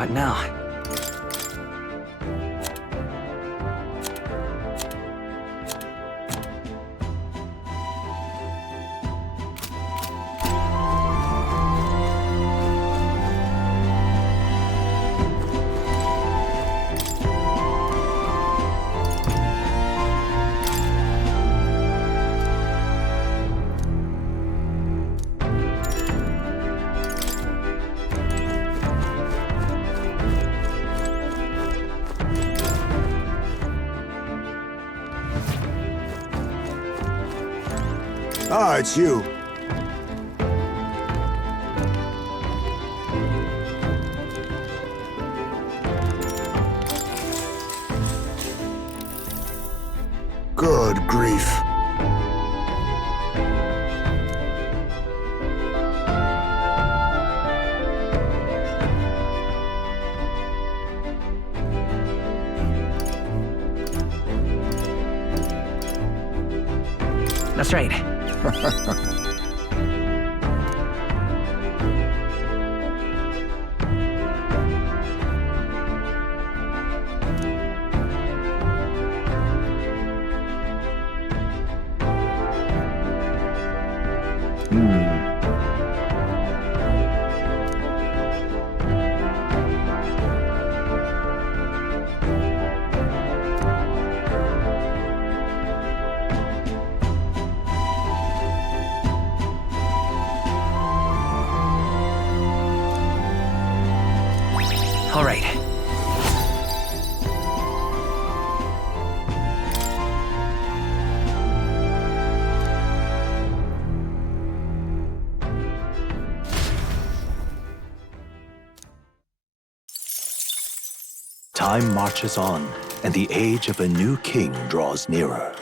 What now? Ah, it's you. Good grief. That's right. All right. Time marches on, and the age of a new king draws nearer.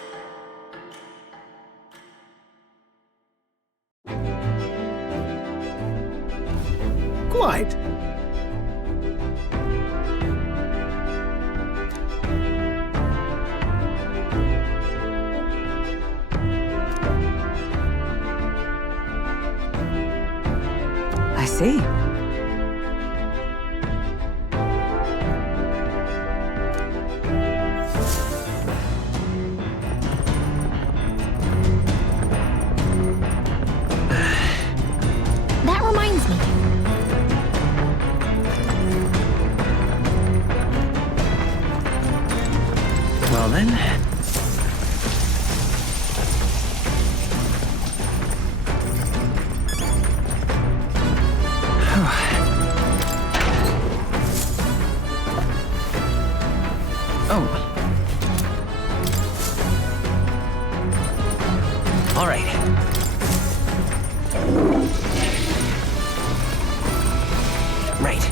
Quite. I see. That reminds me. Well then. Oh. All right. Right.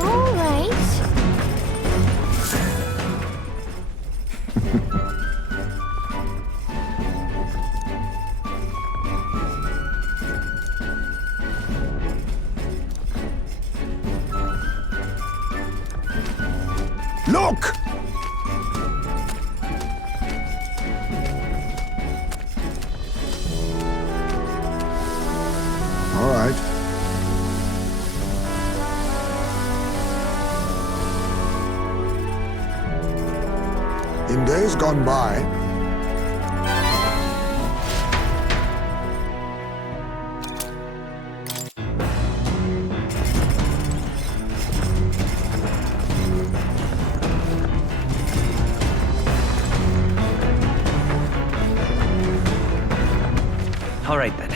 All right. Look! All right. In days gone by, All right then.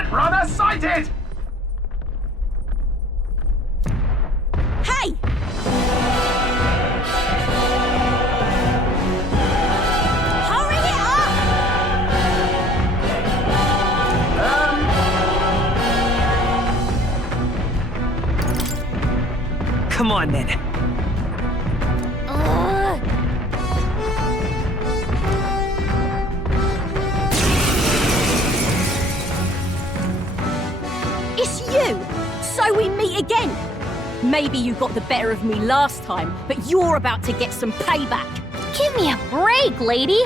Netrunner sighted! Hey! Hurry it up! Come on, then. Ugh. It's you! So we meet again! Maybe you got the better of me last time, but you're about to get some payback. Give me a break, lady.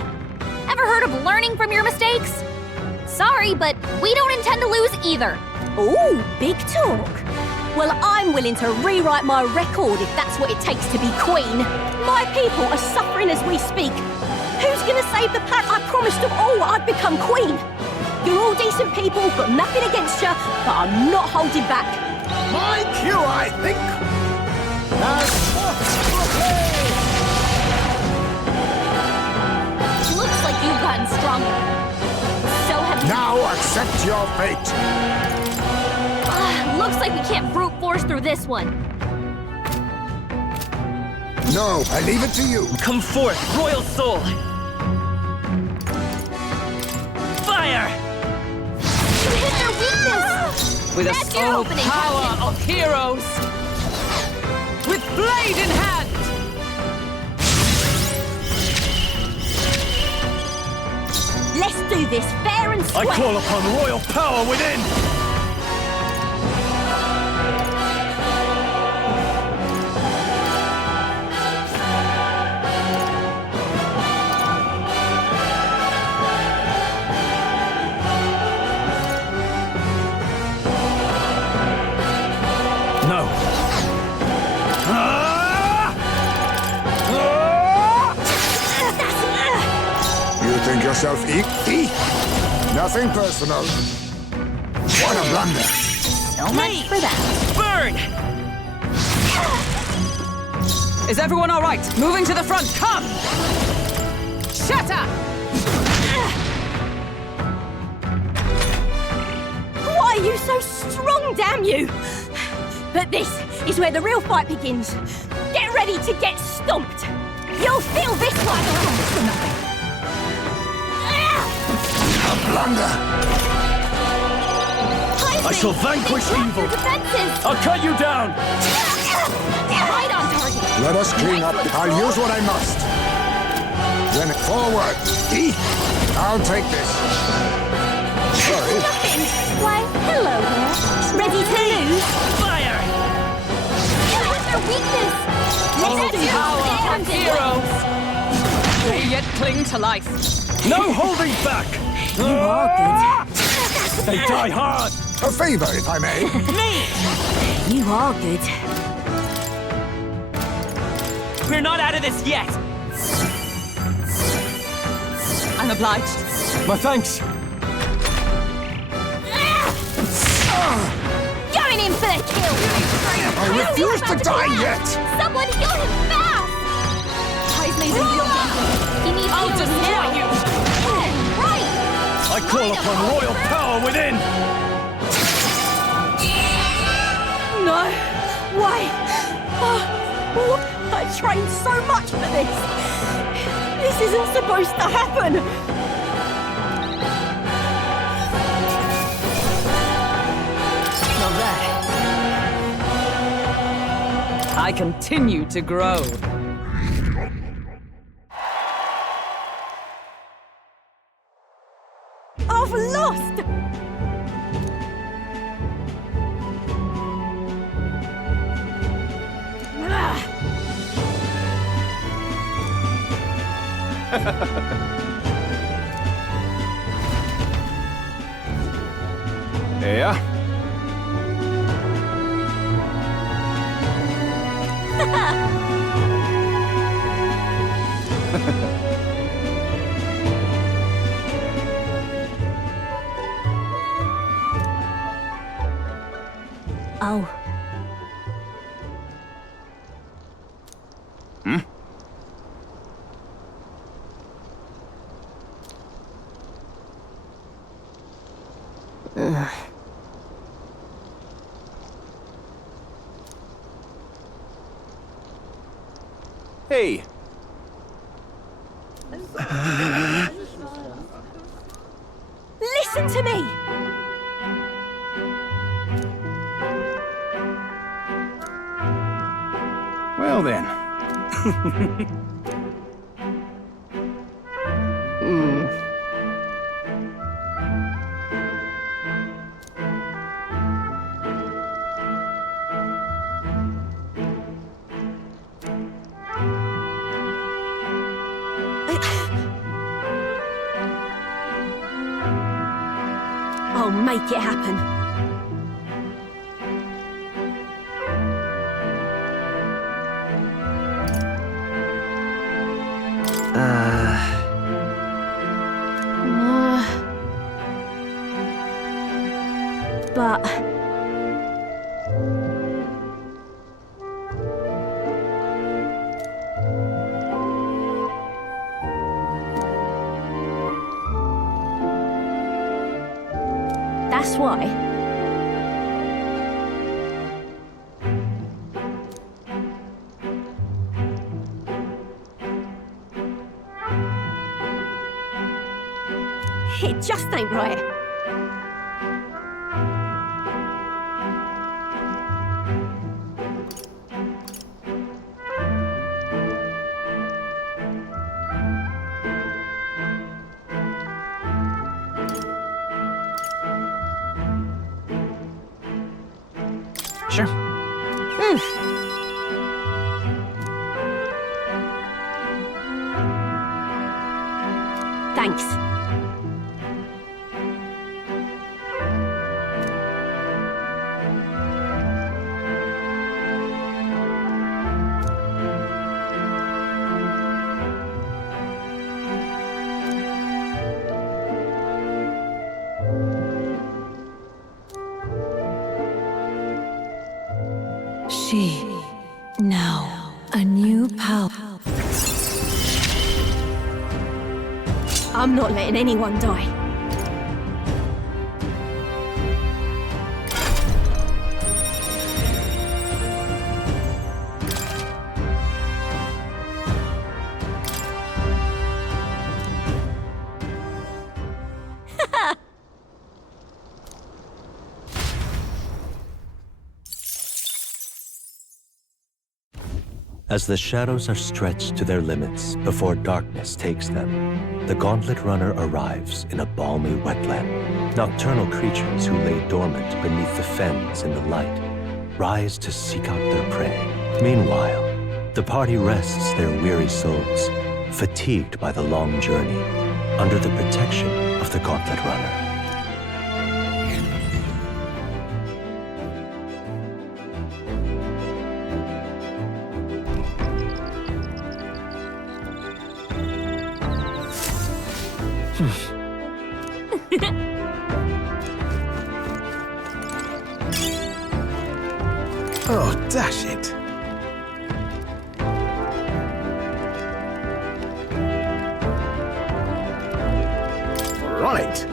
Ever heard of learning from your mistakes? Sorry, but we don't intend to lose either. Ooh, big talk. Well, I'm willing to rewrite my record if that's what it takes to be queen. My people are suffering as we speak. Who's gonna save the pack? I promised them all I'd become queen. You're all decent people, got nothing against you, but I'm not holding back. My cue, I think. Looks like you've gotten stronger. So have you. Now accept your fate. Looks like we can't brute force through this one. No, I leave it to you. Come forth, royal soul. Fire! You hit their weakness! With That's the your sole opening, power Captain. of heroes! With blade in hand! Let's do this fair and square. I call upon royal power within! No. You think yourself eek? Nothing personal. What a blunder. So much for that. Burn! Is everyone all right? Moving to the front, come! Shatter! Why are you so strong, damn you? But this is where the real fight begins. Get ready to get stomped. You'll feel this one. A blunder. I shall vanquish evil. Defenses. I'll cut you down! Right on target. Let us clean up. I'll use what I must. Then forward. I'll take this. Sorry. Why, hello there. Ready to lose? Fire! What's their weakness? Oh, Let's power of do heroes! They yet cling to life. No holding back! You are good. They die hard! A favor, if I may. You are good. We're not out of this yet! I'm obliged. My thanks! Going in for the kill. I refuse to die yet. Someone heal him fast. Heisman's in real danger. He needs I'll healing destroy now. you. Right. I call upon royal power within! No. Why? I trained so much for this. This isn't supposed to happen. Not that. I continue to grow. I've lost. Ja? Oh. Ugh. Hey, Listen to me! Well then. I'll make it happen. But... That's why. It just ain't right. sure. Thanks. She, now, a new power. I'm not letting anyone die. As the shadows are stretched to their limits before darkness takes them, the Gauntlet Runner arrives in a balmy wetland. Nocturnal creatures who lay dormant beneath the fens in the light rise to seek out their prey. Meanwhile, the party rests their weary souls, fatigued by the long journey, under the protection of the Gauntlet Runner. Oh, dash it. Right.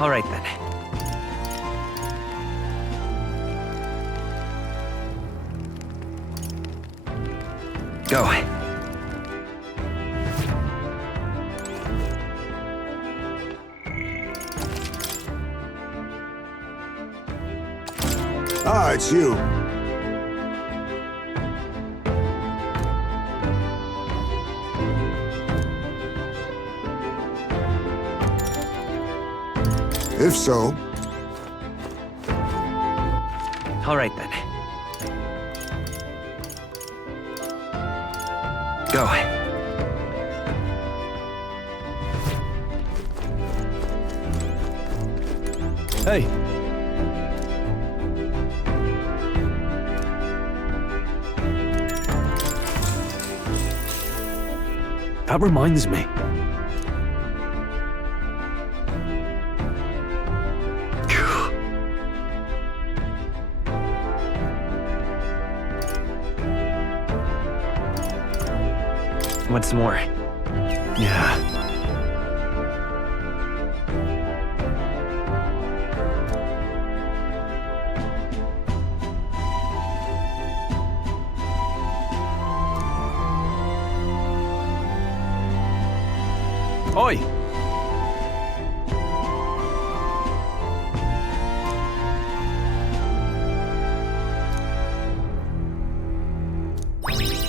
All right then. Go. Ah, it's you. If so, All right then. Go. Hey! That reminds me. What's more? Yeah. Oi!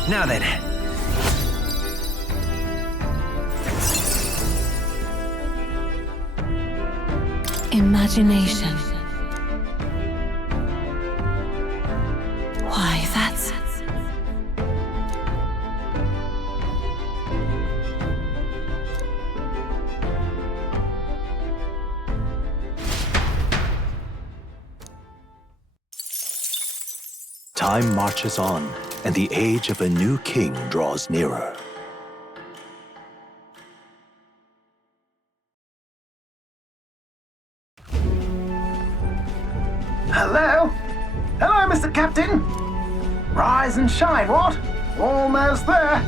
Now then. Imagination. Why, that's... Time marches on, and the age of a new king draws nearer. Hello? Hello, Mr. Captain. Rise and shine, what? Almost there.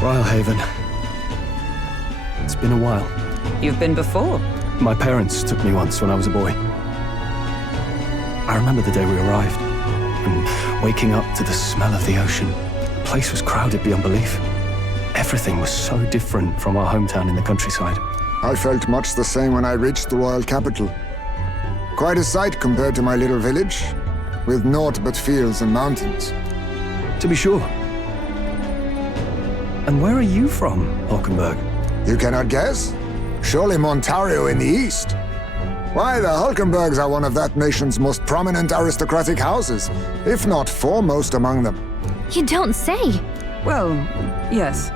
Rhylehaven. It's been a while. You've been before. My parents took me once when I was a boy. I remember the day we arrived, and waking up to the smell of the ocean. The place was crowded beyond belief. Everything was so different from our hometown in the countryside. I felt much the same when I reached the royal capital. Quite a sight compared to my little village, with naught but fields and mountains. To be sure. And where are you from, Hulkenberg? You cannot guess? Surely Montario in the east. Why, the Hulkenbergs are one of that nation's most prominent aristocratic houses, if not foremost among them. You don't say. Well, yes.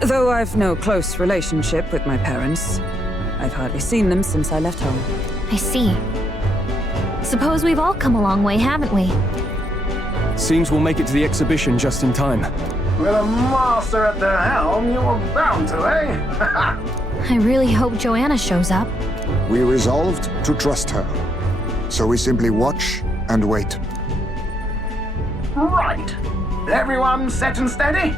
Though I've no close relationship with my parents. I've hardly seen them since I left home. I see. Suppose we've all come a long way, haven't we? Seems we'll make it to the exhibition just in time. With a master at the helm, you were bound to, eh? I really hope Joanna shows up. We resolved to trust her. So we simply watch and wait. Right. Everyone set and steady?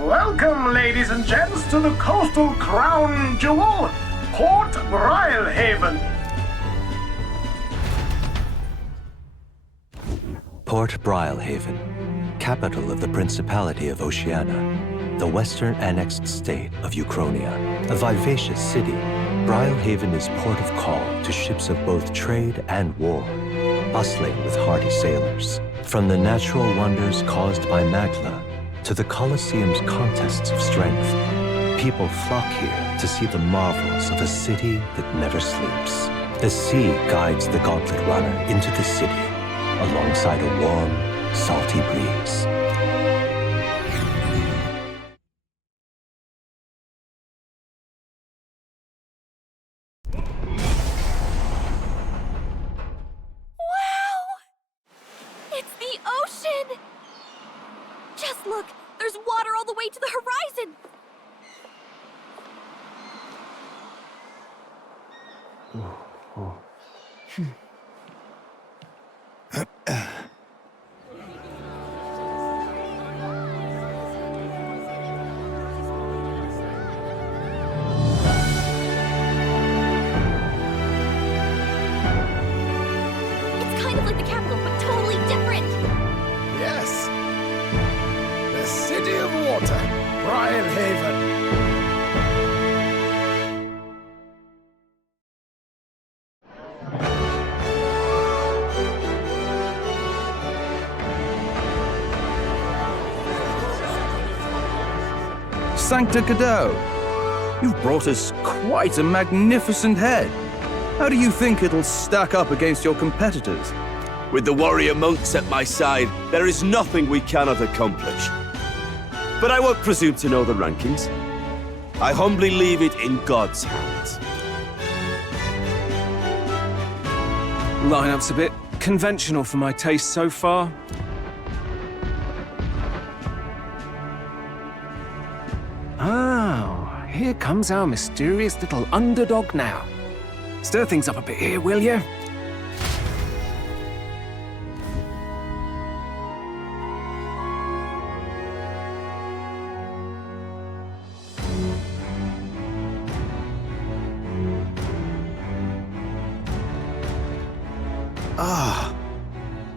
Welcome, ladies and gents, to the coastal crown jewel, Port Rhylehaven. Port Rhylehaven, capital of the Principality of Oceania, the western annexed state of Uchronia. A vivacious city, Rhylehaven is port of call to ships of both trade and war, bustling with hardy sailors. From the natural wonders caused by Magla to the Colosseum's contests of strength, people flock here to see the marvels of a city that never sleeps. The sea guides the Gauntlet Runner into the city, alongside a warm, salty breeze. It's the ocean! Just look, there's water all the way to the horizon! It's kind of like the capital, but totally different! Yes. The city of water, Rhylehaven. Sancta Cadeau, you've brought us quite a magnificent head. How do you think it'll stack up against your competitors? With the warrior monks at my side, there is nothing we cannot accomplish. But I won't presume to know the rankings. I humbly leave it in God's hands. Lineup's a bit conventional for my taste so far. Oh, here comes our mysterious little underdog now. Stir things up a bit here, will you?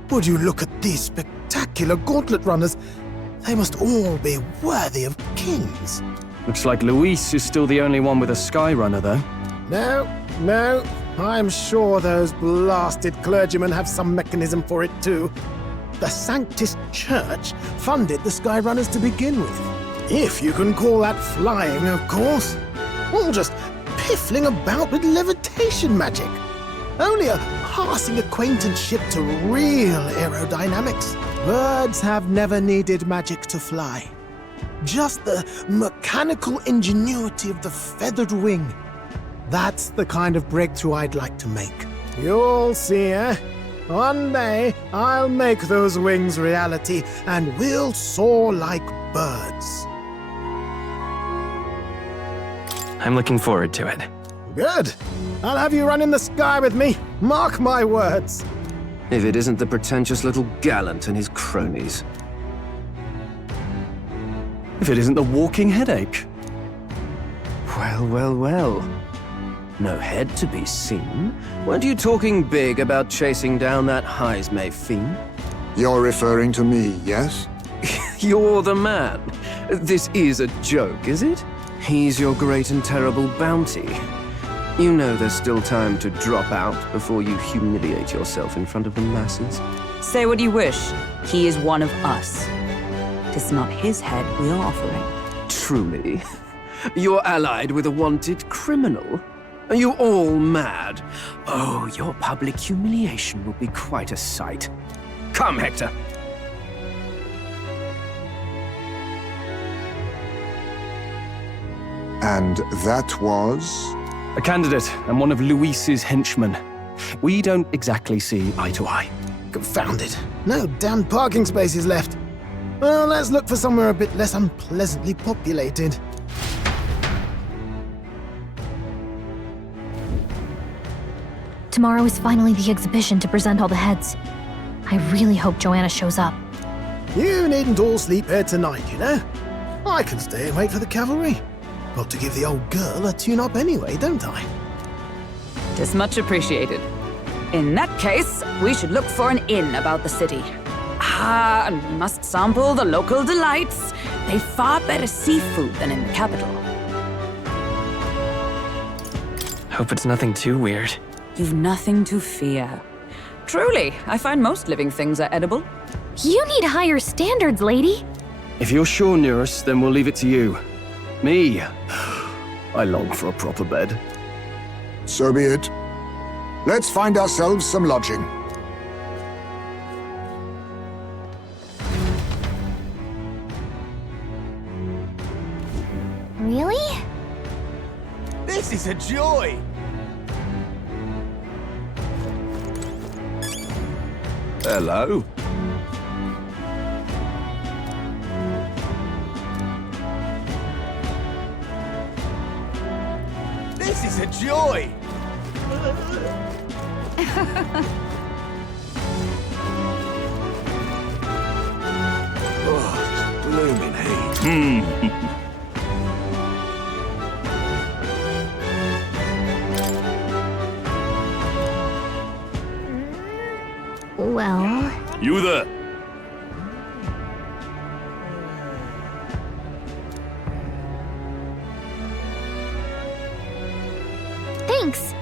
Would you look at these spectacular gauntlet runners? They must all be worthy of kings. Looks like Luis is still the only one with a sky runner, though. No. I'm sure those blasted clergymen have some mechanism for it too. The Sanctus Church funded the Skyrunners to begin with. If you can call that flying, of course. All just piffling about with levitation magic. Only a passing acquaintanceship to real aerodynamics. Birds have never needed magic to fly. Just the mechanical ingenuity of the feathered wing. That's the kind of breakthrough I'd like to make. You'll see, eh? One day, I'll make those wings reality, and we'll soar like birds. I'm looking forward to it. Good. I'll have you run in the sky with me. Mark my words. If it isn't the pretentious little gallant and his cronies. If it isn't the walking headache. Well. No head to be seen. Weren't you talking big about chasing down that Heismay fiend? You're referring to me, yes? You're the man. This is a joke, is it? He's your great and terrible bounty. You know there's still time to drop out before you humiliate yourself in front of the masses. Say what you wish. He is one of us. 'Tis not his head we are offering. Truly? You're allied with a wanted criminal? Are you all mad? Oh, your public humiliation will be quite a sight. Come, Hector. And that was? A candidate and one of Luis's henchmen. We don't exactly see eye to eye. Confound it. No damn parking spaces left. Well, let's look for somewhere a bit less unpleasantly populated. Tomorrow is finally the exhibition to present all the heads. I really hope Joanna shows up. You needn't all sleep here tonight, you know? I can stay and wait for the cavalry. Got to give the old girl a tune-up anyway, don't I? 'Tis much appreciated. In that case, we should look for an inn about the city. And we must sample the local delights. They've far better seafood than in the capital. Hope it's nothing too weird. You've nothing to fear. Truly, I find most living things are edible. You need higher standards, lady. If you're sure, Nearest, then we'll leave it to you. Me, I long for a proper bed. So be it. Let's find ourselves some lodging. Really? This is a joy! Hello? This is a joy! Oh, this blooming heat. Well... You there! Thanks.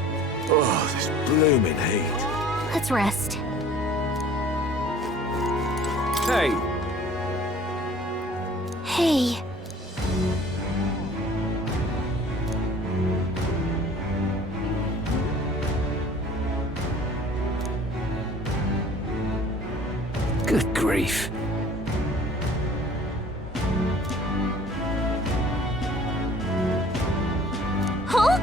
Oh, this blooming heat. Let's rest. Hey, Hey. Good grief. Huh?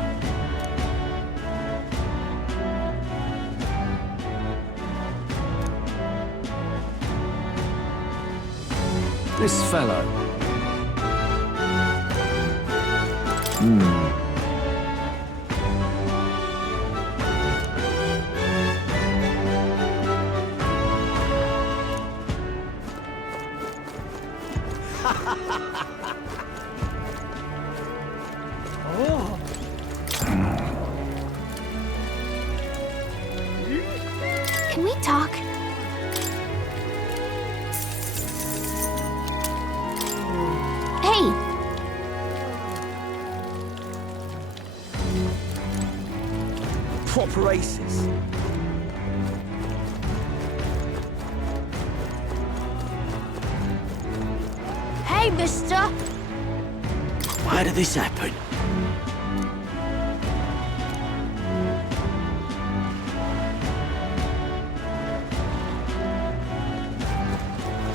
This fellow. Can we Proper aces. Hey, mister! Why did this happen?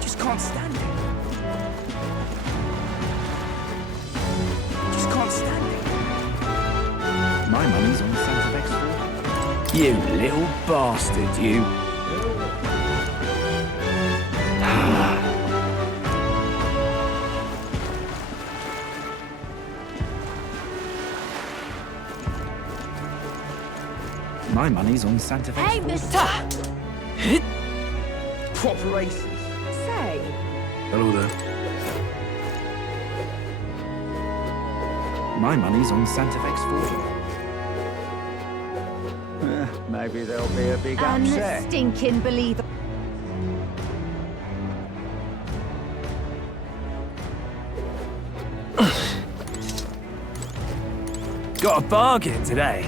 Just can't stand it. Just can't stand it. My money's on Santa X4. You little bastard, you. My money's on Santa Fe. Hey, mister! Proper aces. Say. Hello there. My money's on Santa Fe 40. Maybe there'll be a big upset. Stinking believer. Got a bargain today.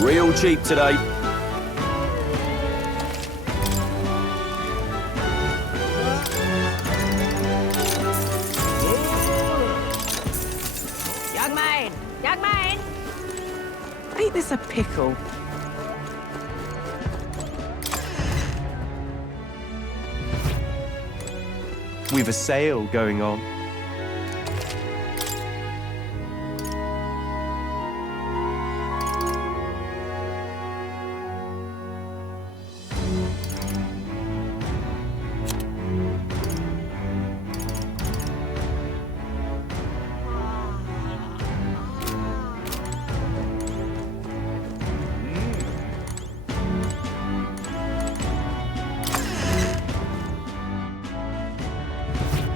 Real cheap today. Young man! Young man! Ain't this a pickle? We've a sale going on.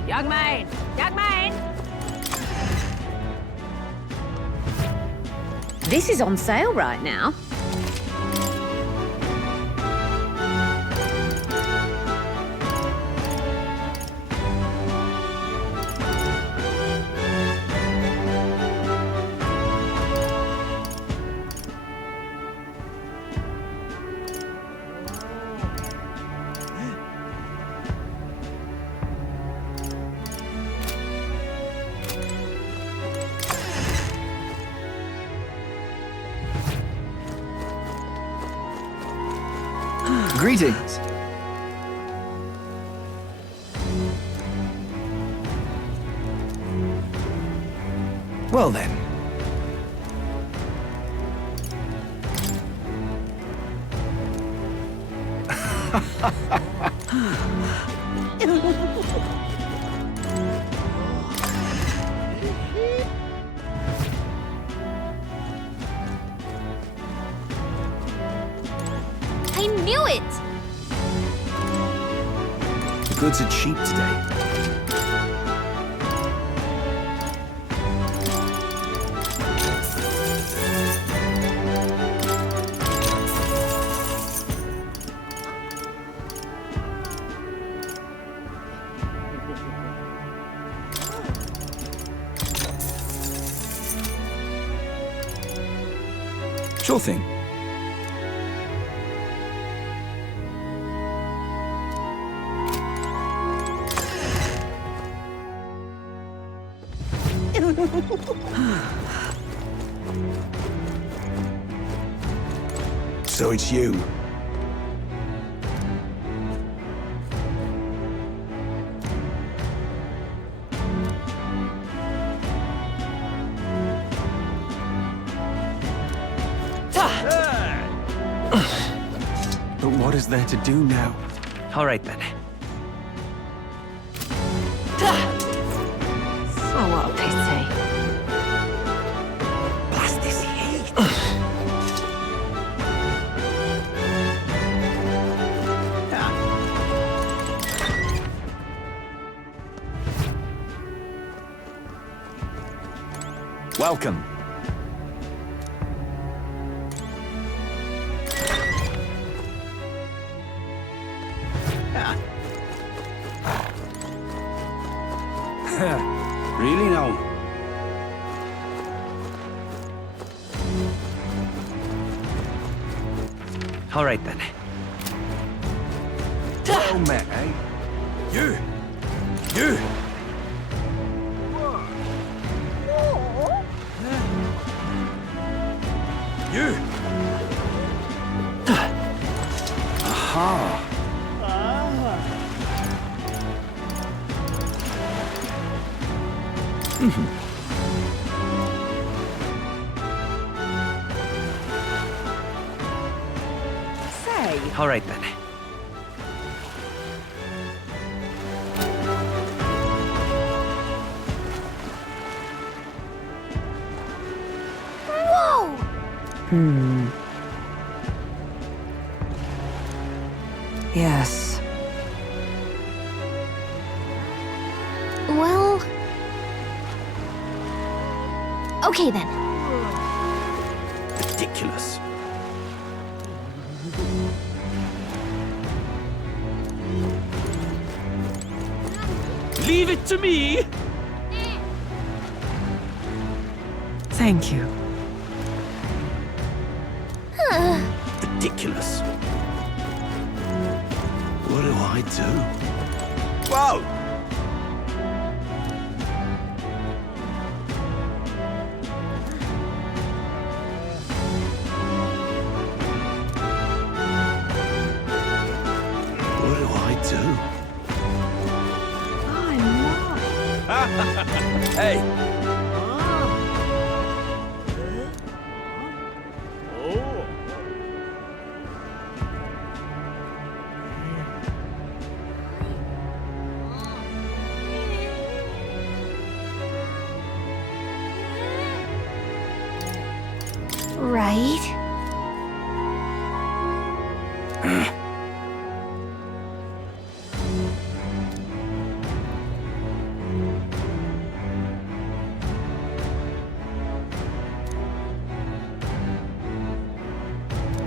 Young man! Young man! This is on sale right now. Greetings. Well then. I knew it! The goods are cheap today. Sure thing. So it's you. But what is there to do now? All right then. Oh, what a pity. Blast this heat. Welcome. Really no. All right then. Well met, eh? You! You! You! Aha! Say, All right then. Whoa! yes. Well... Okay then. Ridiculous. Leave it to me! Thank you. Ridiculous. What do I do? Whoa! What do I do? Hey! Right?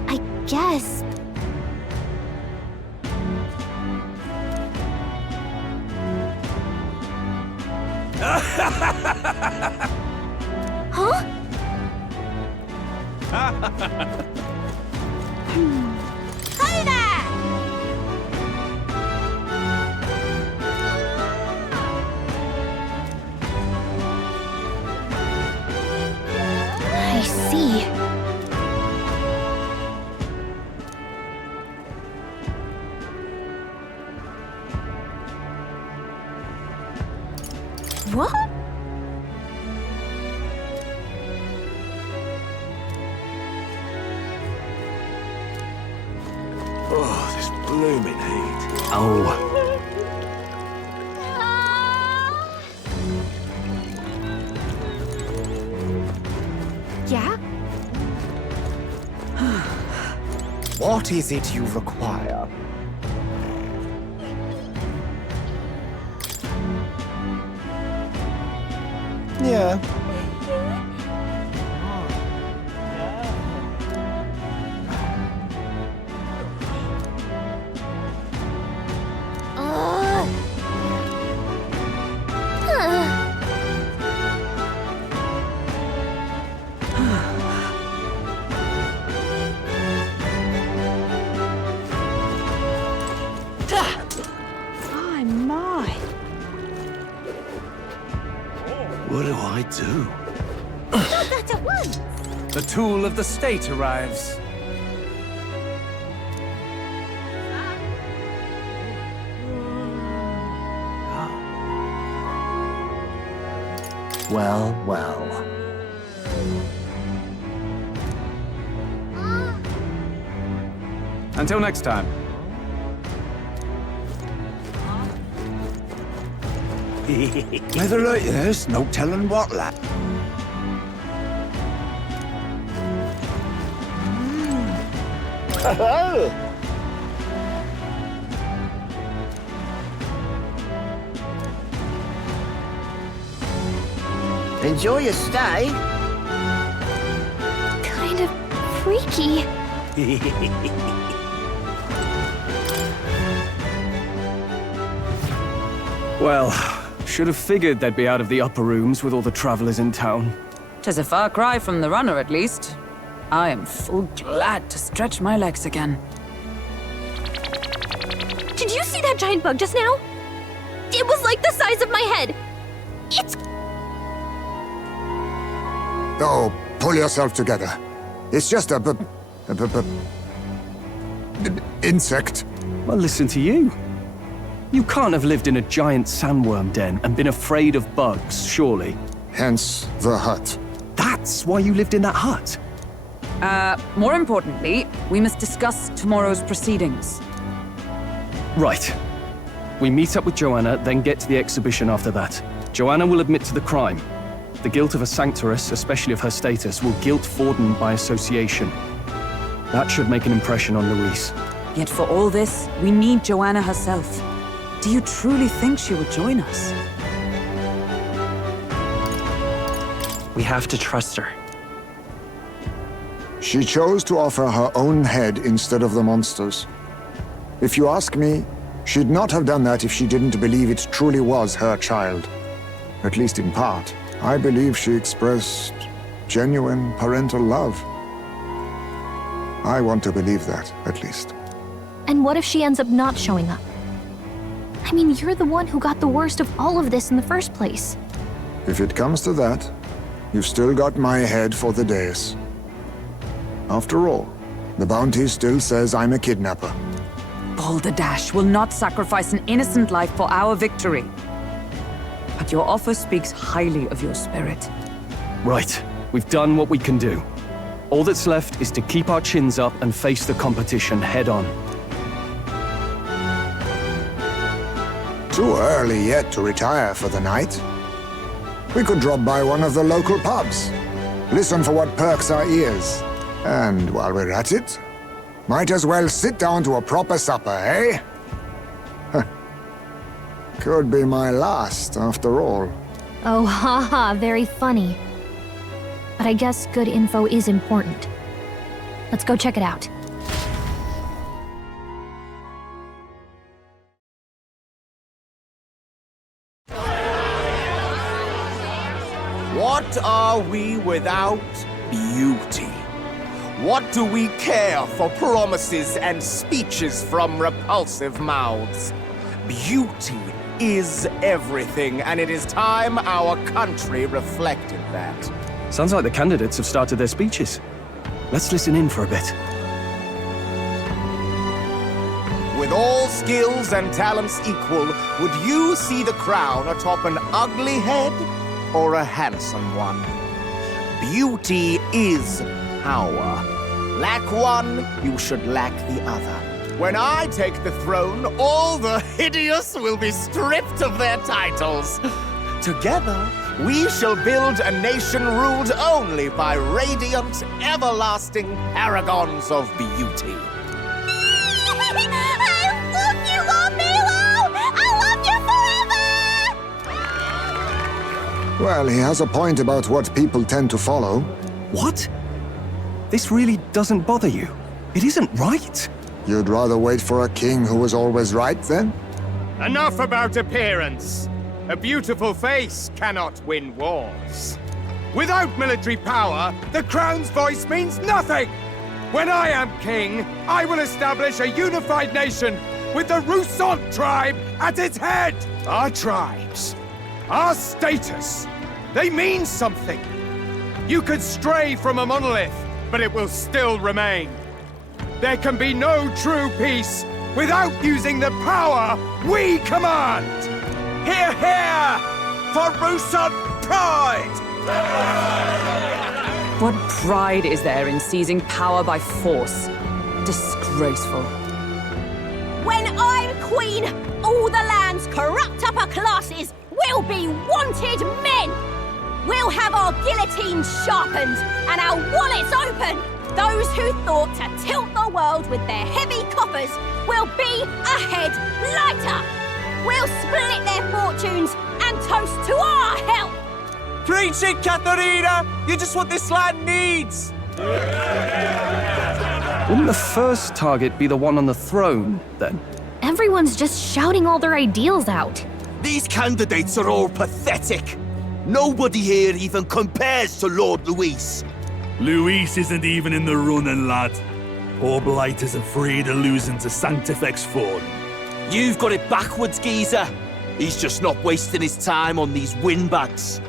I guess. Huh? Hi there! I see. What? Oh, this blooming heat. Oh, Yeah? What is it you require? Yeah. What do I do? Not that at once! The tool of the state arrives. Well, well. Until next time. Weather like this, no telling what, lad. Enjoy your stay. Kind of freaky. well, Should have figured they'd be out of the upper rooms with all the travelers in town. 'Tis a far cry from the runner, at least. I am full glad to stretch my legs again. Did you see that giant bug just now? It was like the size of my head. It's... Oh, pull yourself together. It's just a insect. Well, listen to you. You can't have lived in a giant sandworm den and been afraid of bugs, surely. Hence the hut. That's why you lived in that hut? More importantly, we must discuss tomorrow's proceedings. Right. We meet up with Joanna, then get to the exhibition after that. Joanna will admit to the crime. The guilt of a sanctoress, especially of her status, will guilt Forden by association. That should make an impression on Louise. Yet for all this, we need Joanna herself. Do you truly think she would join us? We have to trust her. She chose to offer her own head instead of the monster's. If you ask me, she'd not have done that if she didn't believe it truly was her child. At least in part. I believe she expressed genuine parental love. I want to believe that, at least. And what if she ends up not showing up? I mean, you're the one who got the worst of all of this in the first place. If it comes to that, you've still got my head for the dais. After all, the bounty still says I'm a kidnapper. Balderdash will not sacrifice an innocent life for our victory. But your offer speaks highly of your spirit. Right. We've done what we can do. All that's left is to keep our chins up and face the competition head-on. Too early yet to retire for the night. We could drop by one of the local pubs. Listen for what perks our ears. And while we're at it, might as well sit down to a proper supper, eh? Could be my last, after all. Oh, haha, very funny. But I guess good info is important. Let's go check it out. What are we without beauty? What do we care for promises and speeches from repulsive mouths? Beauty is everything, and it is time our country reflected that. Sounds like the candidates have started their speeches. Let's listen in for a bit. With all skills and talents equal, would you see the crown atop an ugly head or a handsome one? Beauty is power. Lack one, you should lack the other. When I take the throne, all the hideous will be stripped of their titles. Together, we shall build a nation ruled only by radiant, everlasting paragons of beauty. I love you, Lord Milo! I love you forever! Well, he has a point about what people tend to follow. What? This really doesn't bother you? It isn't right. You'd rather wait for a king who was always right, then? Enough about appearance. A beautiful face cannot win wars. Without military power, the crown's voice means nothing! When I am king, I will establish a unified nation with the Rousant tribe at its head! Our tribes, our status, they mean something. You could stray from a monolith, but it will still remain. There can be no true peace without using the power we command! Hear, hear! For Rousant pride! What pride is there in seizing power by force? Disgraceful. When I'm queen, all the land's corrupt upper classes will be wanted men! We'll have our guillotines sharpened and our wallets open! Those who thought to tilt the world with their heavy coffers will be a head lighter! We'll split their fortunes and toast to our help! Preach it, Katharina! You're just what this land needs! Wouldn't the first target be the one on the throne, then? Everyone's just shouting all their ideals out. The These candidates are all pathetic. Nobody here even compares to Lord Luis. Luis isn't even in the running, lad. Poor Blight is afraid of losing to Sanctifex Ford. You've got it backwards, geezer. He's just not wasting his time on these windbags.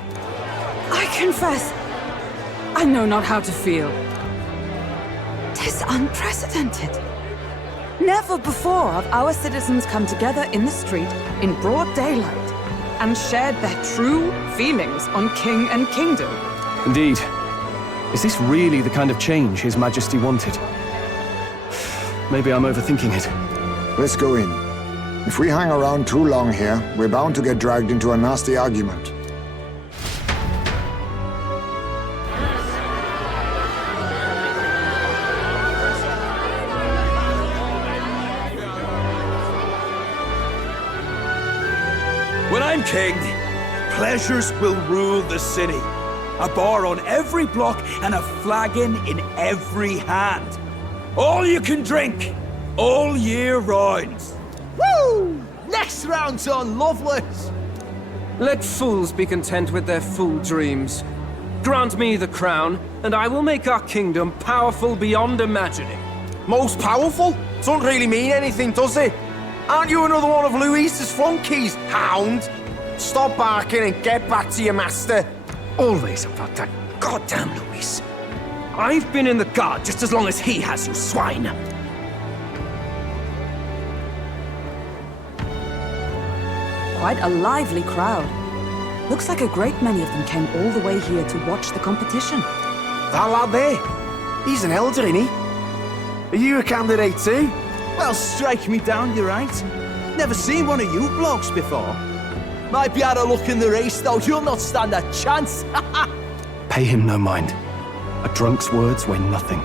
I confess, I know not how to feel. 'Tis unprecedented. Never before have our citizens come together in the street in broad daylight and shared their true feelings on king and kingdom. Indeed. Is this really the kind of change His Majesty wanted? Maybe I'm overthinking it. Let's go in. If we hang around too long here, we're bound to get dragged into a nasty argument. When I'm king, pleasures will rule the city. A bar on every block and a flagon in every hand. All you can drink, all year round. Woo! Next round's on Loveless. Let fools be content with their fool dreams. Grant me the crown, and I will make our kingdom powerful beyond imagining. Most powerful? Doesn't really mean anything, does it? Aren't you another one of Luis's flunkies, hound? Stop barking and get back to your master. Always about that goddamn Luis. I've been in the guard just as long as he has, you swine. Quite a lively crowd. Looks like a great many of them came all the way here to watch the competition. That lad there, he's an elder, isn't he? Are you a candidate too? Well, strike me down, you're right. Never seen one of you blokes before. Might be out of luck in the race, though. You'll not stand a chance. Pay him no mind. A drunk's words weigh nothing.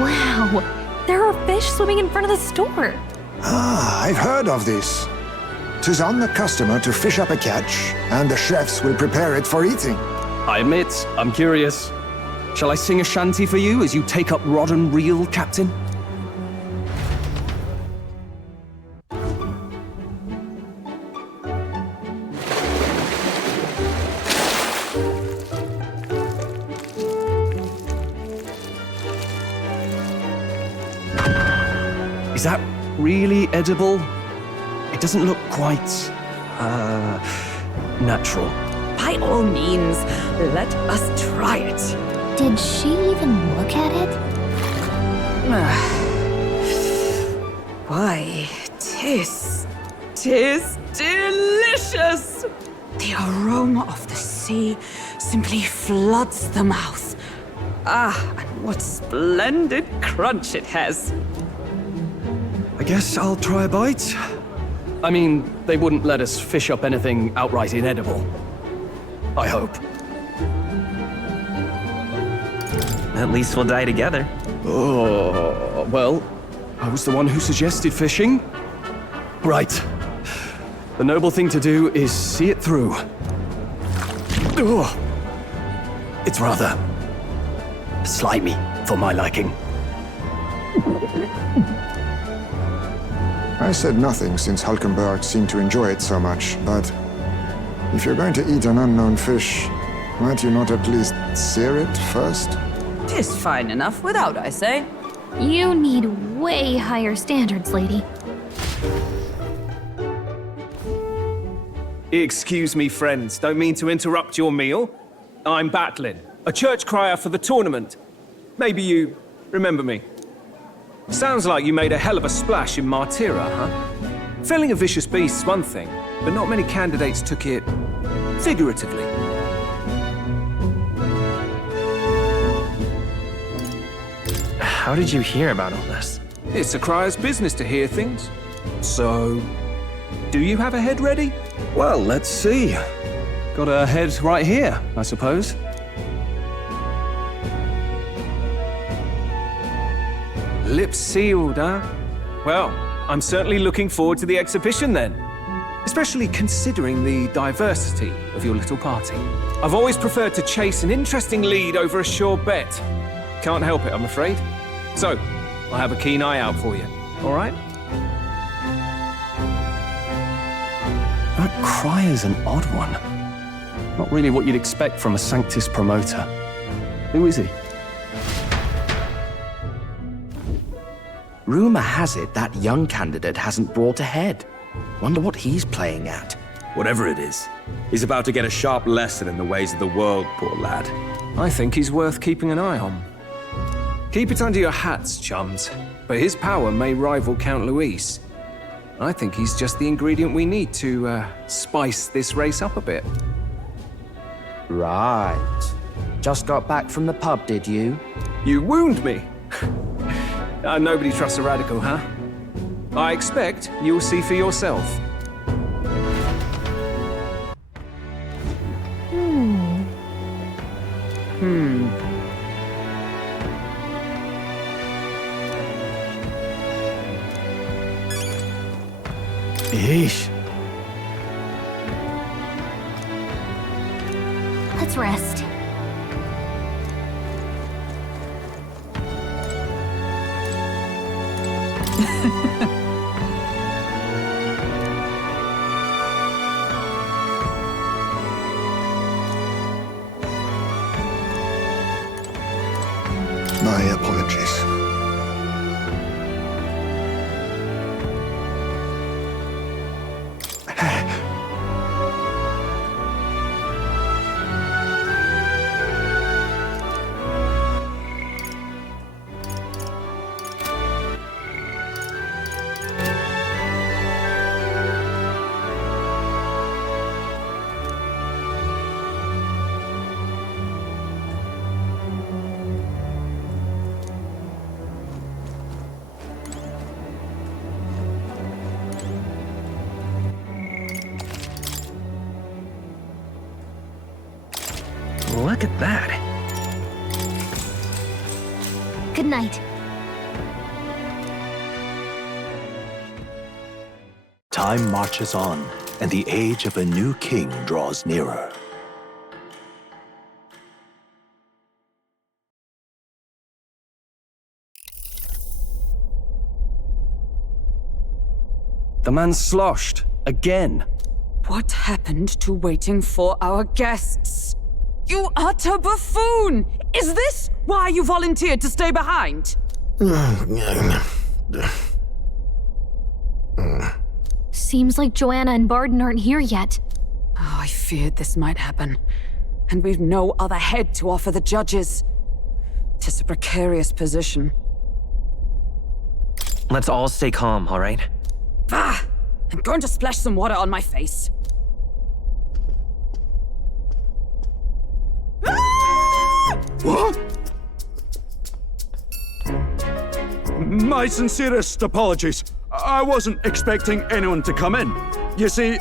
Wow, there are fish swimming in front of the store. Ah, I've heard of this. 'Tis on the customer to fish up a catch, and the chefs will prepare it for eating. I admit, I'm curious. Shall I sing a shanty for you as you take up rod and reel, Captain? Is that really edible? It doesn't look quite, natural. By all means, let us try it. Did she even look at it? Why, tis delicious! The aroma of the sea simply floods the mouth. Ah, and what splendid crunch it has. I guess I'll try a bite. I mean, they wouldn't let us fish up anything outright inedible. I hope. At least we'll die together. Oh, well, I was the one who suggested fishing. Right. The noble thing to do is see it through. Oh, it's rather slimy for my liking. I said nothing since Hulkenberg seemed to enjoy it so much, but if you're going to eat an unknown fish, might you not at least sear it first? 'Tis fine enough without, I say. You need way higher standards, lady. Excuse me, friends. Don't mean to interrupt your meal. I'm Batlin, a church crier for the tournament. Maybe you remember me. Sounds like you made a hell of a splash in Martyra, huh? Felling a vicious beast's one thing, but not many candidates took it figuratively. How did you hear about all this? It's a crier's business to hear things. So, do you have a head ready? Well, let's see. Got a head right here, I suppose. Lips sealed, huh? Well, I'm certainly looking forward to the exhibition then. Especially considering the diversity of your little party. I've always preferred to chase an interesting lead over a sure bet. Can't help it, I'm afraid. So, I'll have a keen eye out for you, all right? Cryer's an odd one. Not really what you'd expect from a Sanctus promoter. Who is he? Rumor has it that young candidate hasn't brought ahead. Wonder what he's playing at. Whatever it is, he's about to get a sharp lesson in the ways of the world, poor lad. I think he's worth keeping an eye on. Keep it under your hats, chums, but his power may rival Count Luis. I think he's just the ingredient we need to, spice this race up a bit. Right. Just got back from the pub, did you? You wound me! Nobody trusts a radical, huh? I expect you'll see for yourself. Yeesh. Let's rest. My apologies. Look at that. Good night. Time marches on, and the age of a new king draws nearer. The man's sloshed. Again. What happened to waiting for our guests? You utter buffoon! Is this why you volunteered to stay behind? Seems like Joanna and Barden aren't here yet. Oh, I feared this might happen. And we've no other head to offer the judges. 'Tis a precarious position. Let's all stay calm, all right? Ah! I'm going to splash some water on my face. What? My sincerest apologies. I wasn't expecting anyone to come in. You see...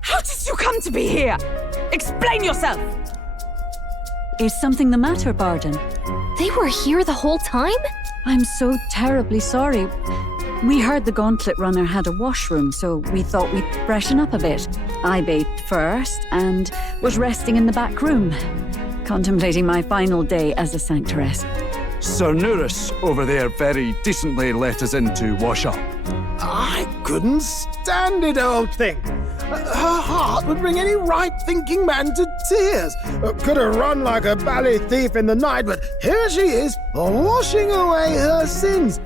How did you come to be here? Explain yourself! Is something the matter, Barden? They were here the whole time? I'm so terribly sorry. We heard the Gauntlet Runner had a washroom, so we thought we'd freshen up a bit. I bathed first and was resting in the back room, contemplating my final day as a Sanctoress. Sir Nuris over there very decently let us in to wash up. I couldn't stand it, old thing. Her heart would bring any right-thinking man to tears. Could have run like a bally thief in the night, but here she is, washing away her sins.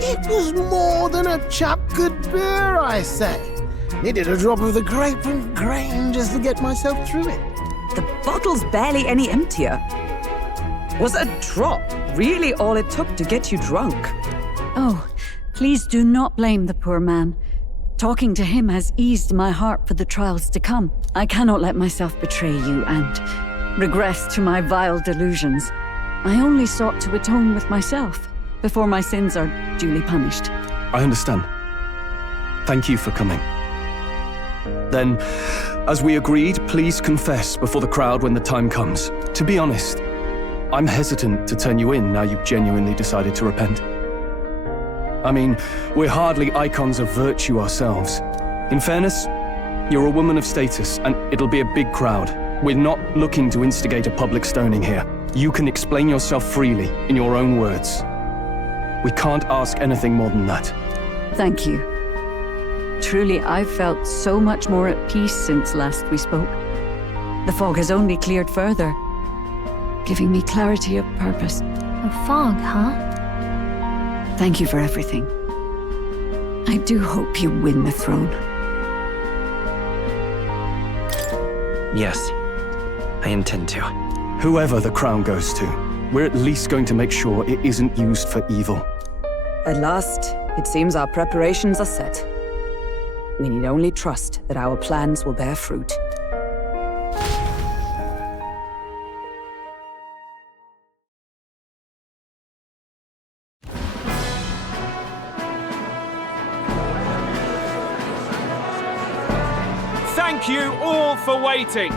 It was more than a chap could bear, I say. Needed a drop of the grape and grain just to get myself through it. The bottle's barely any emptier. Was a drop really all it took to get you drunk? Oh, please do not blame the poor man. Talking to him has eased my heart for the trials to come. I cannot let myself betray you and regress to my vile delusions. I only sought to atone with myself before my sins are duly punished. I understand. Thank you for coming. Then, as we agreed, please confess before the crowd when the time comes. To be honest, I'm hesitant to turn you in now you've genuinely decided to repent. I mean, we're hardly icons of virtue ourselves. In fairness, you're a woman of status, and it'll be a big crowd. We're not looking to instigate a public stoning here. You can explain yourself freely, in your own words. We can't ask anything more than that. Thank you. Truly, I've felt so much more at peace since last we spoke. The fog has only cleared further, giving me clarity of purpose. A fog, huh? Thank you for everything. I do hope you win the throne. Yes, I intend to. Whoever the crown goes to, we're at least going to make sure it isn't used for evil. At last, it seems our preparations are set. We need only trust that our plans will bear fruit. Thank you all for waiting.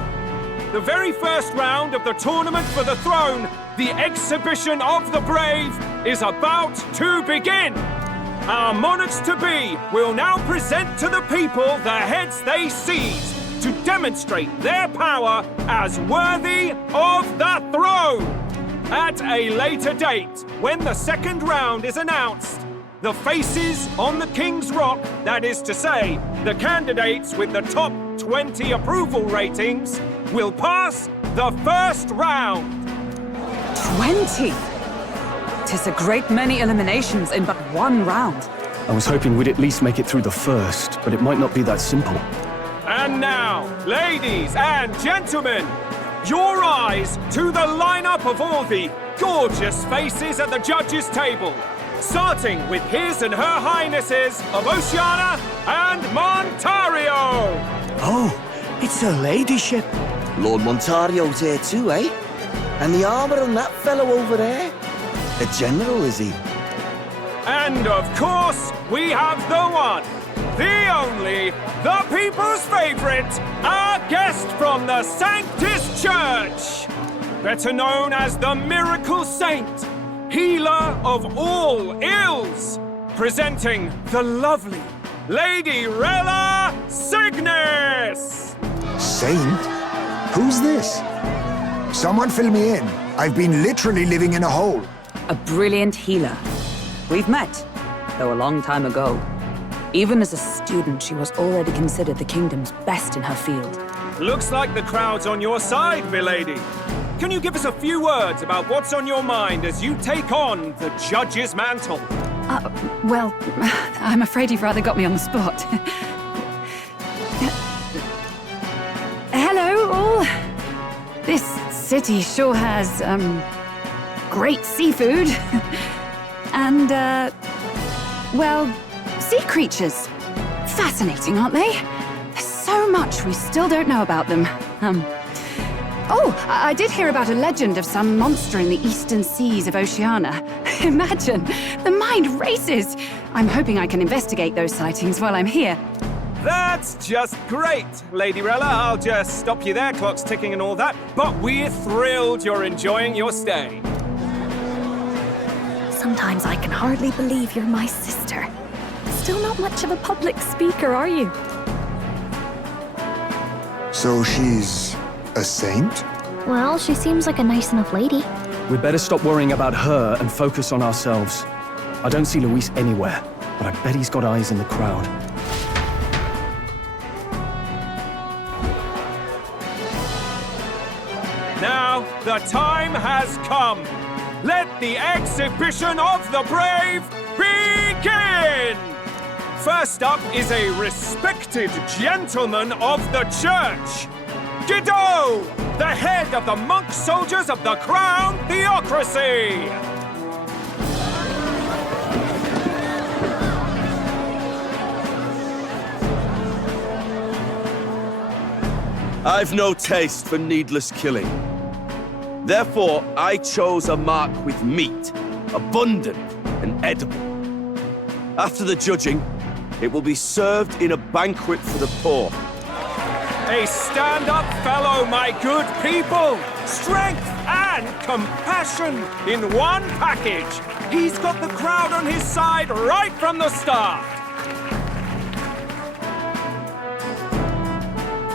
The very first round of the tournament for the throne, the exhibition of the brave, is about to begin. Our monarchs-to-be will now present to the people the heads they seized to demonstrate their power as worthy of the throne. At a later date, when the second round is announced, the faces on the King's Rock, that is to say, the candidates with the top 20 approval ratings, will pass the first round. 20? 'Tis a great many eliminations in but one round. I was hoping we'd at least make it through the first, but it might not be that simple. And now, ladies and gentlemen, your eyes to the lineup of all the gorgeous faces at the judges' table, starting with His and Her Highnesses of Oceania and Montario. Oh, it's her ladyship. Lord Montario's here too, eh? And the armor on that fellow over there? A general, is he? And of course, we have the one, the only, the people's favorite, our guest from the Sanctus Church, better known as the Miracle Saint, healer of all ills, presenting the lovely Lady Rella Cygnus! Saint? Who's this? Someone fill me in. I've been literally living in a hole. A brilliant healer. We've met, though a long time ago. Even as a student, she was already considered the kingdom's best in her field. Looks like the crowd's on your side, milady. Can you give us a few words about what's on your mind as you take on the judge's mantle? Well, I'm afraid you've rather got me on the spot. Hello, all. This city sure has, great seafood. And, well, sea creatures. Fascinating, aren't they? There's so much we still don't know about them. Oh, I did hear about a legend of some monster in the eastern seas of Oceania. Imagine, the mind races. I'm hoping I can investigate those sightings while I'm here. That's just great, Lady Rella. I'll just stop you there, clock's ticking and all that. But we're thrilled you're enjoying your stay. Sometimes I can hardly believe you're my sister. Still not much of a public speaker, are you? So she's a saint? Well, she seems like a nice enough lady. We'd better stop worrying about her and focus on ourselves. I don't see Luis anywhere, but I bet he's got eyes in the crowd. Now, the time has come. Let the exhibition of the brave begin! First up is a respected gentleman of the church. Guido, the head of the monk soldiers of the Crown Theocracy. I've no taste for needless killing. Therefore, I chose a mark with meat, abundant and edible. After the judging, it will be served in a banquet for the poor. A stand-up fellow, my good people! Strength and compassion in one package! He's got the crowd on his side right from the start!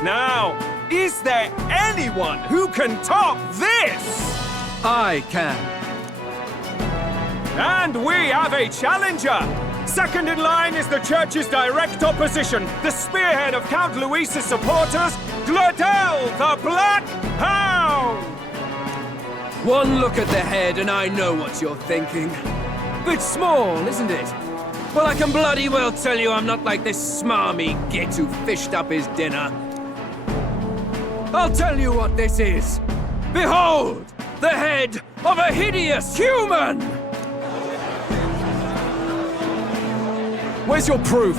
Now, is there anyone who can top this? I can. And we have a challenger! Second in line is the church's direct opposition, the spearhead of Count Luis's supporters, Gladel the Black Hound! One look at the head and I know what you're thinking. Bit small, isn't it? Well, I can bloody well tell you I'm not like this smarmy git who fished up his dinner. I'll tell you what this is. Behold, the head of a hideous human! Where's your proof?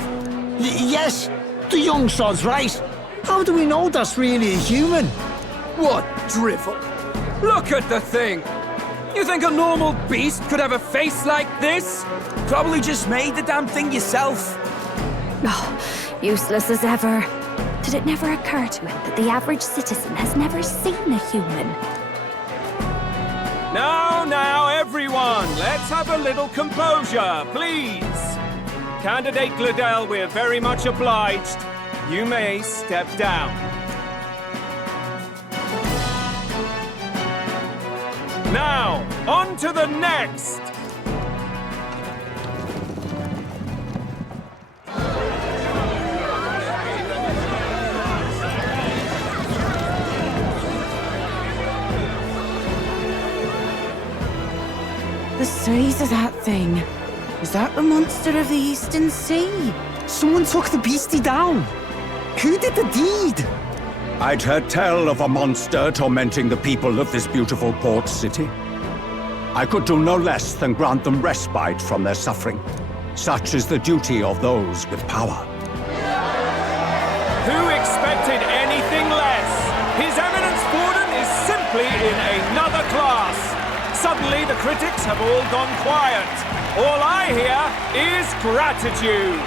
Yes, the young sod's right. How do we know that's really a human? What drivel? Look at the thing! You think a normal beast could have a face like this? Probably just made the damn thing yourself. Oh, useless as ever. Did it never occur to him that the average citizen has never seen a human? Now, everyone, let's have a little composure, please. Candidate Gladel, we're very much obliged. You may step down. Now, on to the next! The size of that thing. Is that the monster of the Eastern Sea? Someone took the beastie down. Who did the deed? I'd heard tell of a monster tormenting the people of this beautiful port city. I could do no less than grant them respite from their suffering. Such is the duty of those with power. Who expected anything less? His Eminence Borden is simply in another class. Suddenly the critics have all gone quiet. All I hear is gratitude.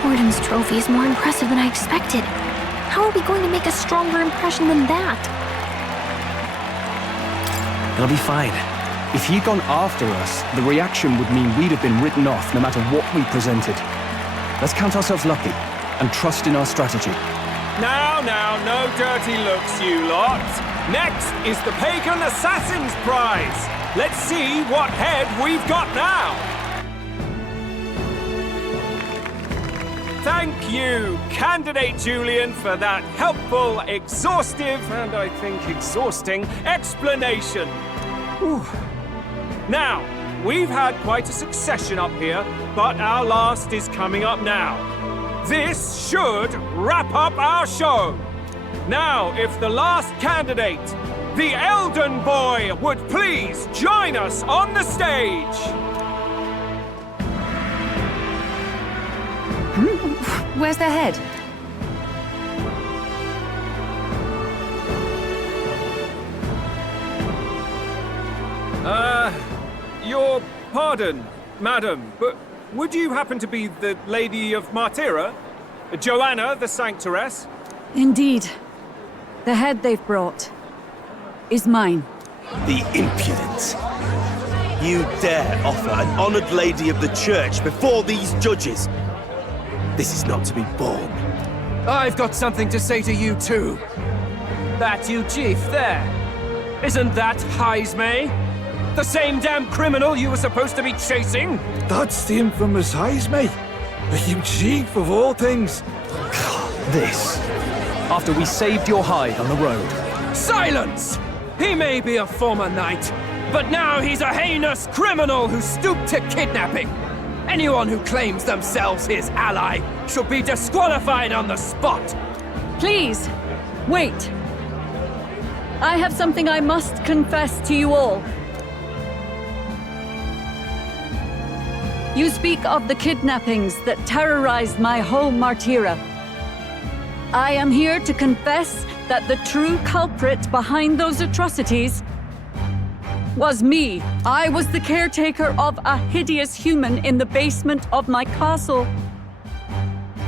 Borden's trophy is more impressive than I expected. How are we going to make a stronger impression than that? It'll be fine. If he'd gone after us, the reaction would mean we'd have been written off no matter what we presented. Let's count ourselves lucky and trust in our strategy. Now, no dirty looks, you lot. Next is the Pagan Assassin's Prize. Let's see what head we've got now. Thank you, Candidate Julian, for that helpful, exhaustive, and I think exhausting explanation. Whew. Now, we've had quite a succession up here, but our last is coming up now. This should wrap up our show. Now, if the last candidate, the Elden Boy, would please join us on the stage. Where's their head? Your pardon, madam, but would you happen to be the Lady of Martyra? Joanna, the Sanctoress? Indeed. The head they've brought is mine. The impudence! You dare offer an honored lady of the church before these judges? This is not to be borne. I've got something to say to you too. That you, Chief, there. Isn't that Heismay? The same damn criminal you were supposed to be chasing? That's the infamous Heismay. You chief of all things. This. After we saved your hide on the road. Silence! He may be a former knight, but now he's a heinous criminal who stooped to kidnapping. Anyone who claims themselves his ally should be disqualified on the spot. Please, wait. I have something I must confess to you all. You speak of the kidnappings that terrorized my home, Martira. I am here to confess that the true culprit behind those atrocities was me. I was the caretaker of a hideous human in the basement of my castle.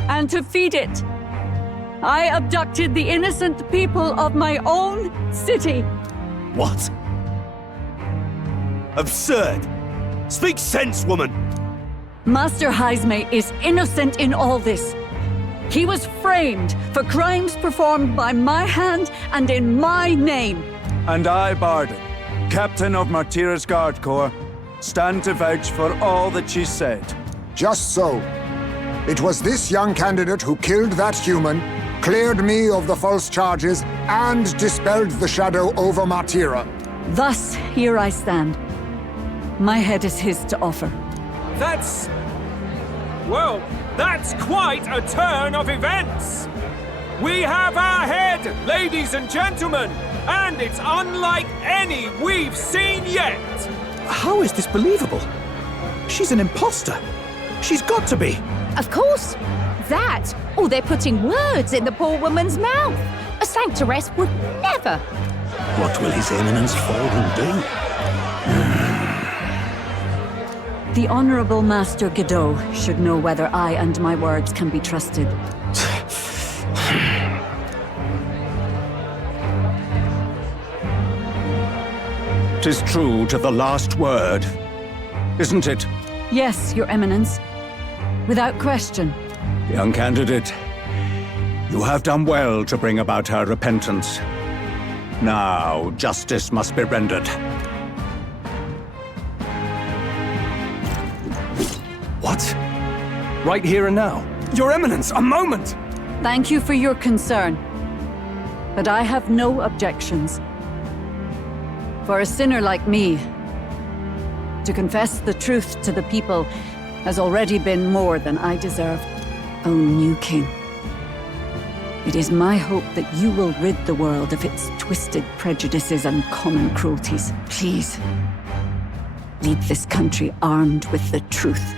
And to feed it, I abducted the innocent people of my own city. What? Absurd! Speak sense, woman! Master Heisme is innocent in all this. He was framed for crimes performed by my hand and in my name. And I, Barden, Captain of Martira's Guard Corps, stand to vouch for all that she said. Just so. It was this young candidate who killed that human, cleared me of the false charges, and dispelled the shadow over Martira. Thus, here I stand. My head is his to offer. That's... well, that's quite a turn of events! We have our head, ladies and gentlemen, and it's unlike any we've seen yet! How is this believable? She's an imposter. She's got to be. Of course. That, or they're putting words in the poor woman's mouth. A sanctoress would never. What will His Eminence Forden do? The Honorable Master Godot should know whether I and my words can be trusted. 'Tis true to the last word, isn't it? Yes, Your Eminence. Without question. Young candidate, you have done well to bring about her repentance. Now, justice must be rendered. What? Right here and now? Your Eminence, a moment! Thank you for your concern. But I have no objections. For a sinner like me, to confess the truth to the people has already been more than I deserve. O new king, it is my hope that you will rid the world of its twisted prejudices and common cruelties. Please, lead this country armed with the truth.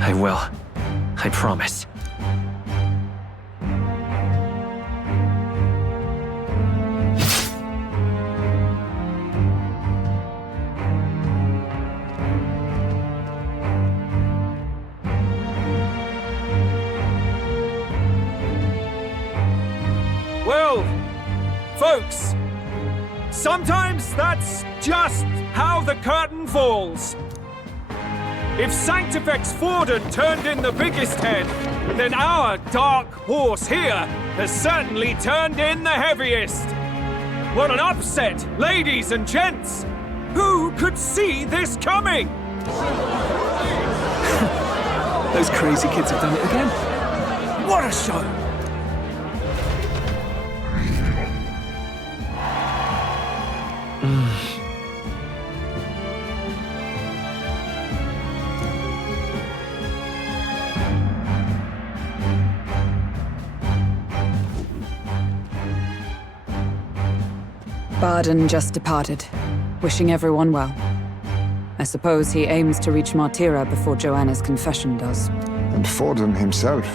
I will. I promise. Well, folks, sometimes that's just how the curtain falls. If Sanctifex Forden turned in the biggest head, then our dark horse here has certainly turned in the heaviest. What an upset, ladies and gents! Who could see this coming? Those crazy kids have done it again. What a show! Barden just departed, wishing everyone well. I suppose he aims to reach Martira before Joanna's confession does. And Forden himself.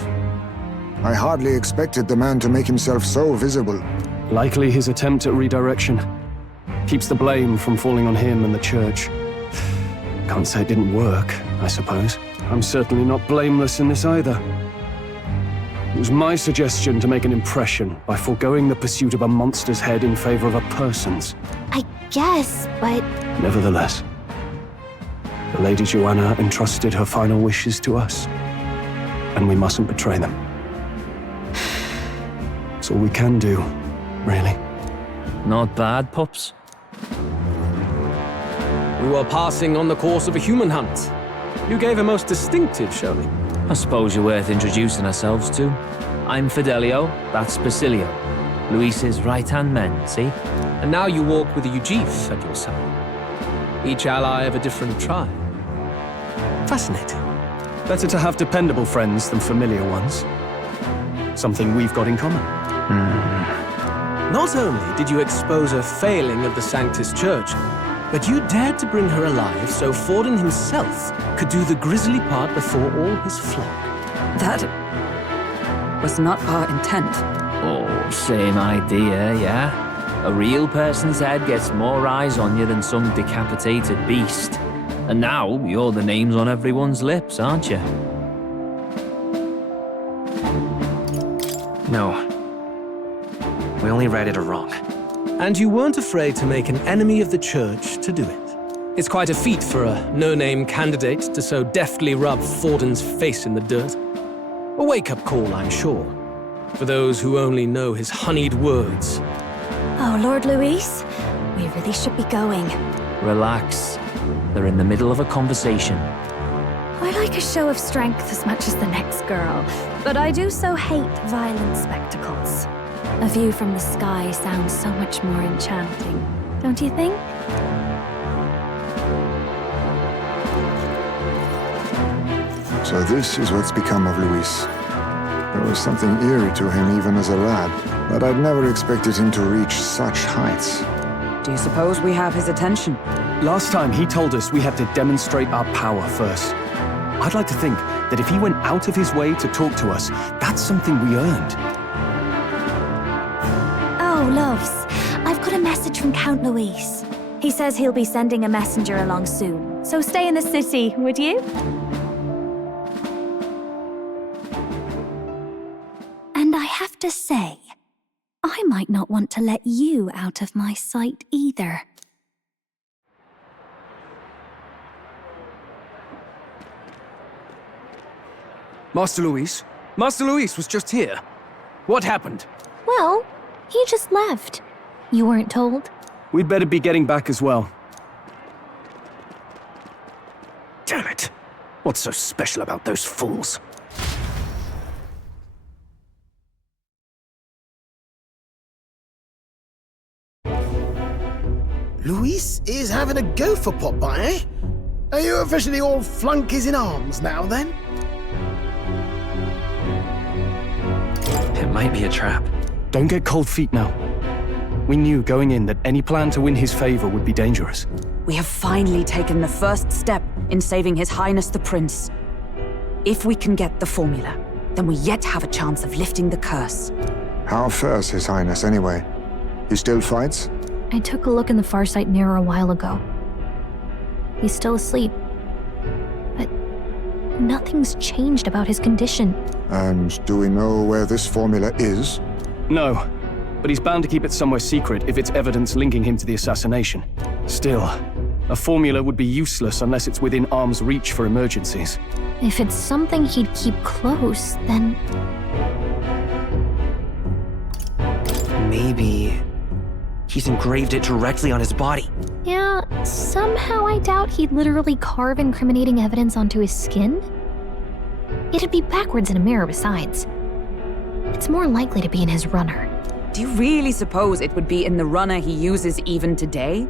I hardly expected the man to make himself so visible. Likely his attempt at redirection. Keeps the blame from falling on him and the church. Can't say it didn't work, I suppose. I'm certainly not blameless in this either. It was my suggestion to make an impression by foregoing the pursuit of a monster's head in favor of a person's. I guess, but... Nevertheless, the Lady Joanna entrusted her final wishes to us, and we mustn't betray them. It's all we can do, really. Not bad, pups. We were passing on the course of a human hunt. You gave a most distinctive showing. I suppose you're worth introducing ourselves to. I'm Fidelio, that's Basilio. Luis's right-hand men, see? And now you walk with a Ujif at your side. Each ally of a different tribe. Fascinating. Better to have dependable friends than familiar ones. Something we've got in common. Not only did you expose a failing of the Sanctus Church, but you dared to bring her alive so Forden himself could do the grisly part before all his flock. That was not our intent. Oh, same idea, yeah? A real person's head gets more eyes on you than some decapitated beast. And now, you're the names on everyone's lips, aren't you? No. We only read it wrong. And you weren't afraid to make an enemy of the Church to do it. It's quite a feat for a no-name candidate to so deftly rub Forden's face in the dirt. A wake-up call, I'm sure, for those who only know his honeyed words. Oh, Lord Luis, we really should be going. Relax. They're in the middle of a conversation. I like a show of strength as much as the next girl, but I do so hate violent spectacles. A view from the sky sounds so much more enchanting, don't you think? So this is what's become of Luis. There was something eerie to him even as a lad, but I'd never expected him to reach such heights. Do you suppose we have his attention? Last time he told us we had to demonstrate our power first. I'd like to think that if he went out of his way to talk to us, that's something we earned. Oh, loves, I've got a message from Count Luis. He says he'll be sending a messenger along soon, so stay in the city, would you? And I have to say, I might not want to let you out of my sight either. Master Luis? Master Luis was just here. What happened? Well, he just left. You weren't told? We'd better be getting back as well. Damn it! What's so special about those fools? Luis is having a go for Popeye, eh? Are you officially all flunkies in arms now, then? It might be a trap. Don't get cold feet now. We knew going in that any plan to win his favor would be dangerous. We have finally taken the first step in saving His Highness the Prince. If we can get the formula, then we yet have a chance of lifting the curse. How fares His Highness, anyway? He still fights? I took a look in the Farsight mirror a while ago. He's still asleep. But nothing's changed about his condition. And do we know where this formula is? No, but he's bound to keep it somewhere secret if it's evidence linking him to the assassination. Still, a formula would be useless unless it's within arm's reach for emergencies. If it's something he'd keep close, then... Maybe... he's engraved it directly on his body. Yeah, somehow I doubt he'd literally carve incriminating evidence onto his skin. It'd be backwards in a mirror besides. It's more likely to be in his runner. Do you really suppose it would be in the runner he uses even today?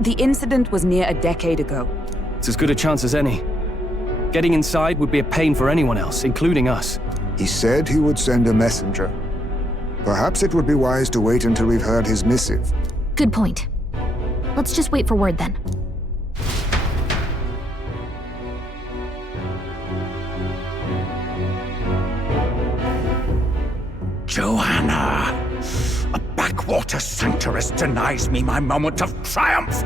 The incident was near a decade ago. It's as good a chance as any. Getting inside would be a pain for anyone else, including us. He said he would send a messenger. Perhaps it would be wise to wait until we've heard his missive. Good point. Let's just wait for word then. Joanna! A backwater sanctuarist denies me my moment of triumph!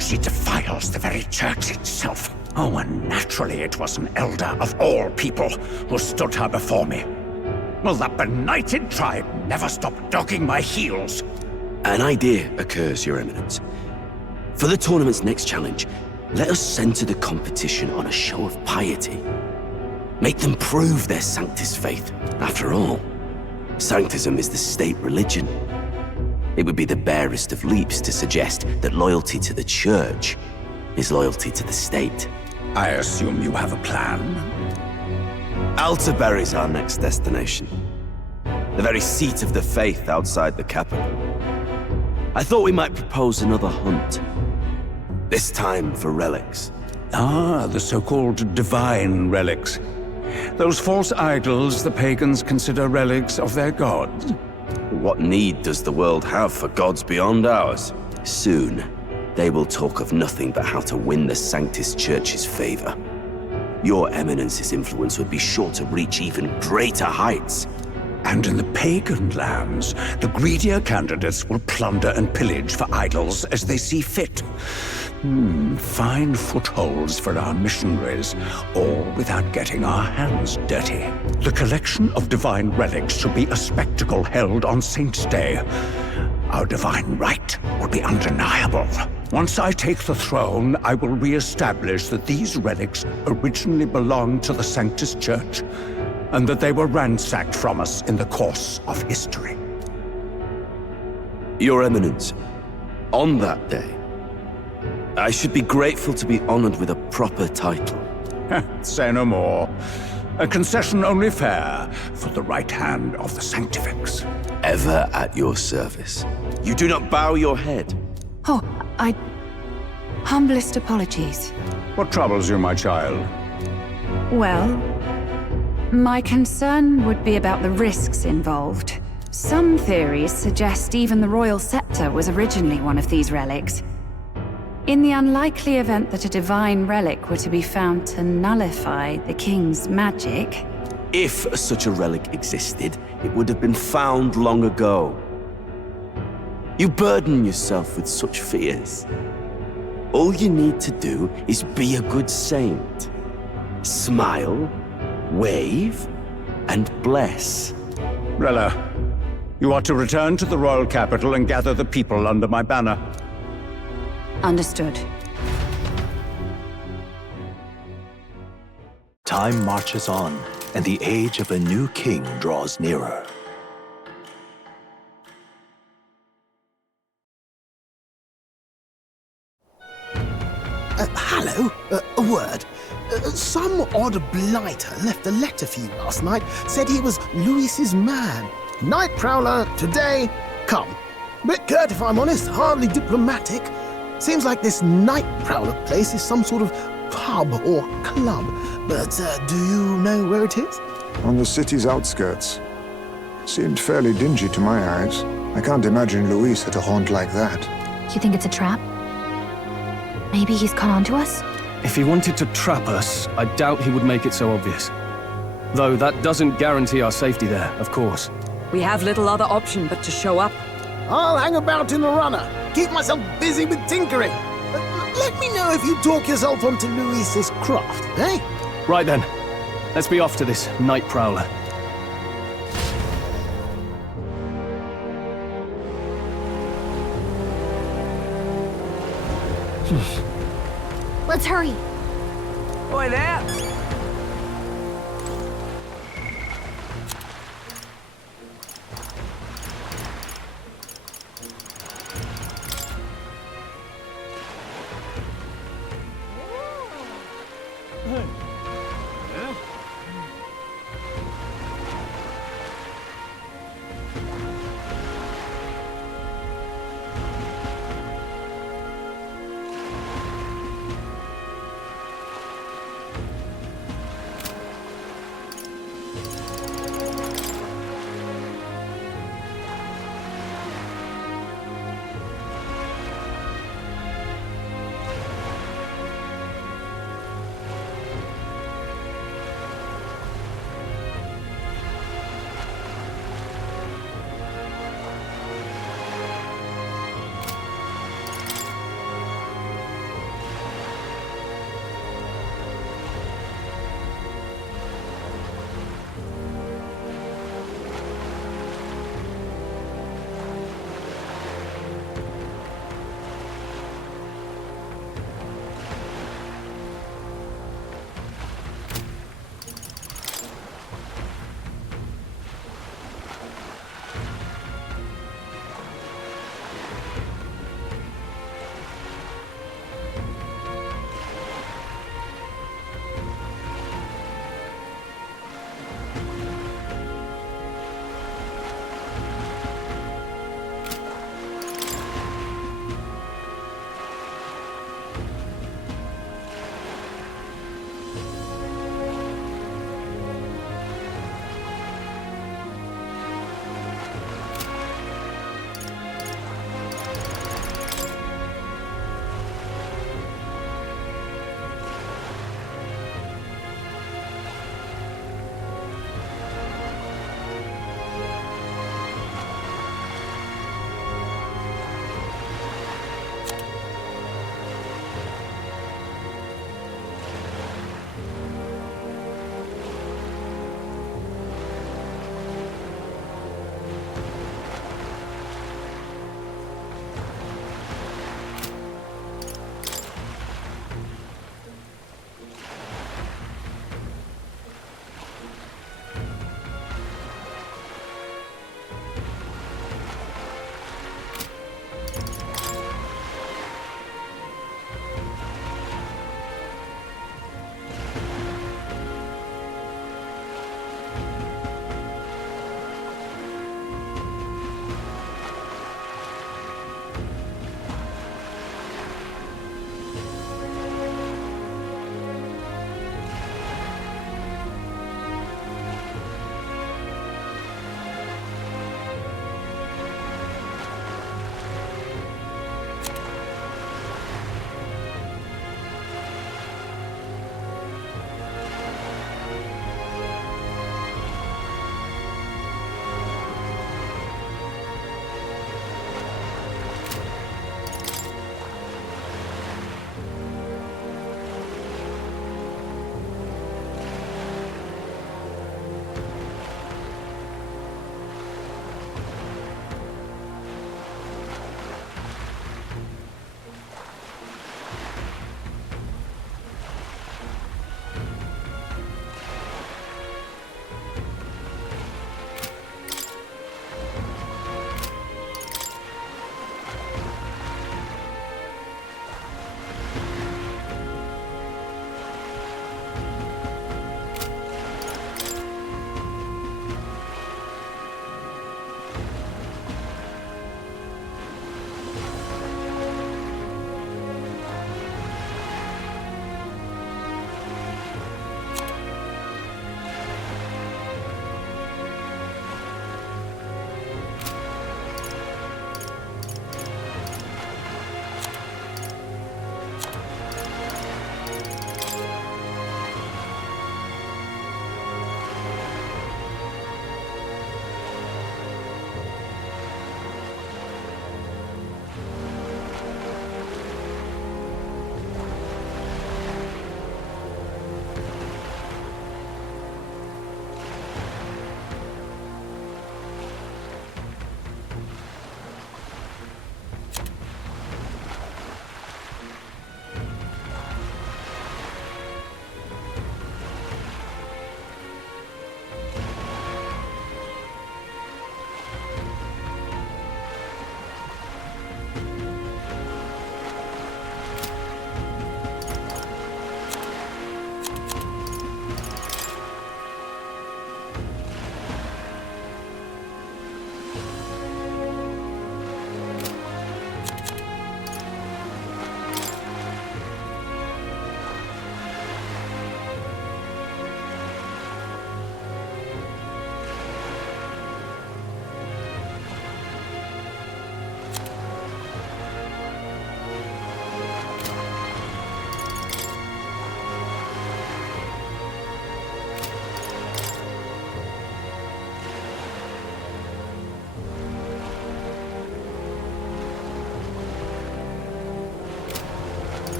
She defiles the very church itself. Oh, and naturally it was an elder of all people who stood her before me. Will that benighted tribe never stop dogging my heels? An idea occurs, Your Eminence. For the tournament's next challenge, let us center the competition on a show of piety. Make them prove their Sanctus faith. After all, Sanctism is the state religion. It would be the barest of leaps to suggest that loyalty to the Church is loyalty to the state. I assume you have a plan? Altaberry's our next destination. the very seat of the faith outside the capital. I thought we might propose another hunt. This time for relics. Ah, the so-called divine relics. Those false idols the pagans consider relics of their gods. What need does the world have for gods beyond ours? Soon, they will talk of nothing but how to win the Sanctus Church's favor. Your Eminence's influence would be sure to reach even greater heights. And in the pagan lands, the greedier candidates will plunder and pillage for idols as they see fit. Fine footholds for our missionaries, all without getting our hands dirty. The collection of divine relics should be a spectacle held on Saint's Day. Our divine right will be undeniable. Once I take the throne, I will re-establish that these relics originally belonged to the Sanctus Church, and that they were ransacked from us in the course of history. Your Eminence, on that day, I should be grateful to be honored with a proper title. Say no more. A concession only fair for the right hand of the Sanctifex. Ever at your service. You do not bow your head. Oh, humblest apologies. What troubles you, my child? Well, my concern would be about the risks involved. Some theories suggest even the royal scepter was originally one of these relics. In the unlikely event that a divine relic were to be found to nullify the king's magic... If such a relic existed, it would have been found long ago. You burden yourself with such fears. All you need to do is be a good saint. Smile, wave, and bless. Rella, you are to return to the royal capital and gather the people under my banner. Understood. Time marches on, and the age of a new king draws nearer. Hello? A word. Some odd blighter left a letter for you last night. Said he was Luis's man. Night Prowler, today, come. Bit curt if I'm honest, hardly diplomatic. Seems like this Night Prowler place is some sort of pub or club. But do you know where it is? On the city's outskirts. Seemed fairly dingy to my eyes. I can't imagine Luis at a haunt like that. You think it's a trap? Maybe he's caught on to us? If he wanted to trap us, I doubt he would make it so obvious. Though that doesn't guarantee our safety there, of course. We have little other option but to show up. I'll hang about in the runner. Keep myself busy with tinkering. Let me know if you talk yourself onto Luis's craft, eh? Right then. Let's be off to this Night Prowler. Let's hurry. Oi there!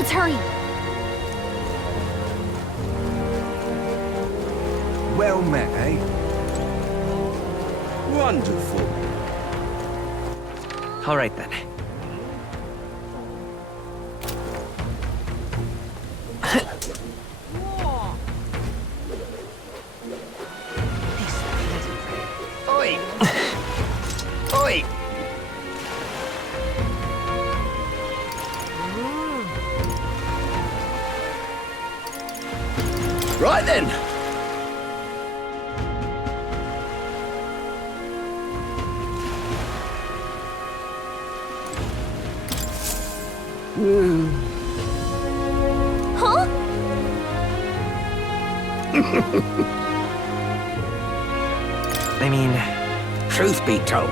Let's hurry. Well met, eh? Wonderful. All right then. Oi! Oi! Right then. Huh? I mean, truth be told.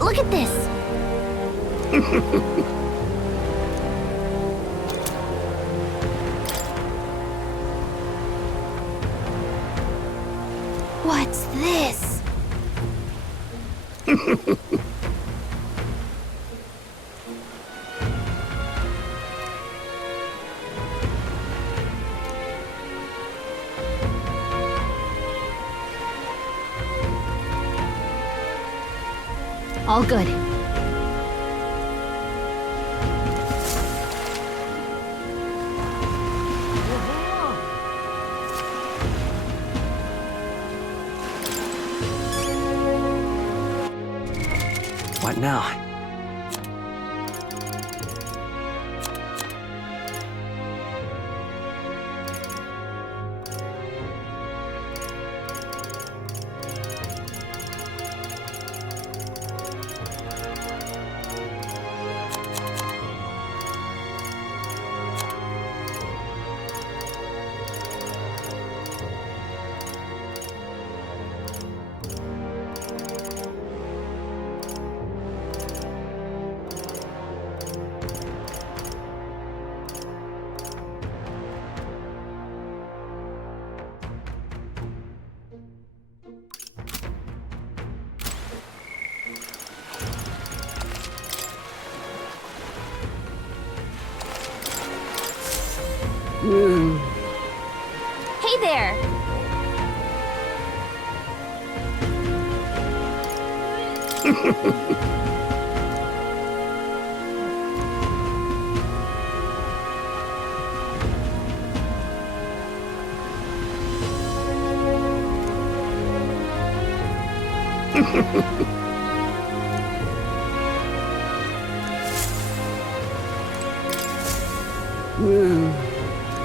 Look at this. What's this? All good. What now? Hey there.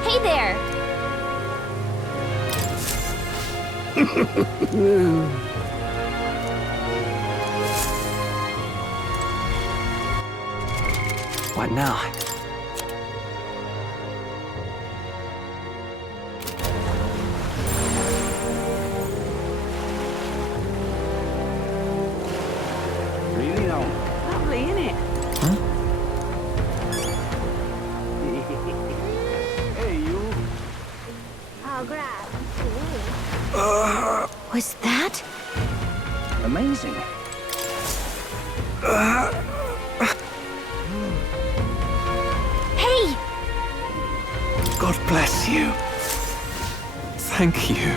Hey there. What now? Really now? Lovely, innit? Hey, you. I'll grab. Was that? Amazing. Hey! God bless you. Thank you.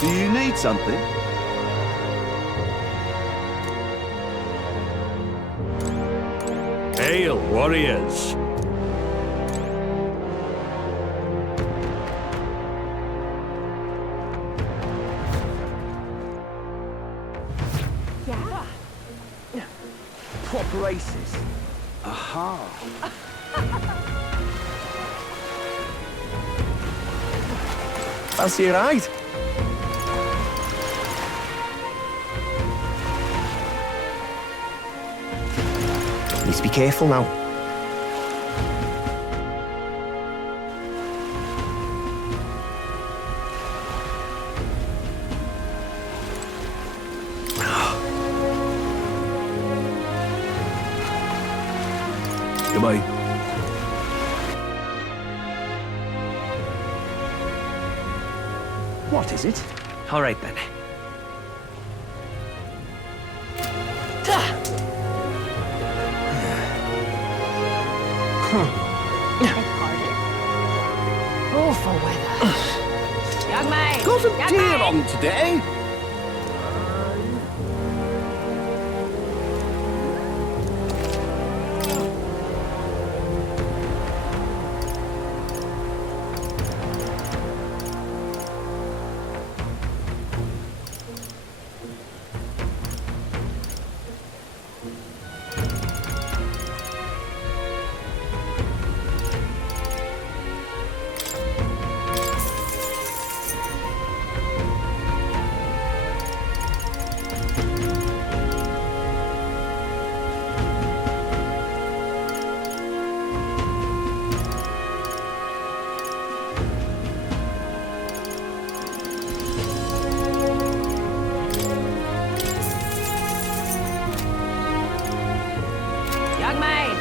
Do you need something? Hail, warriors! races. Aha. Fancy a ride? Need to be careful now. Goodbye. What is it? All right, then. Awful weather. Young man! Got a deal on today. Young man!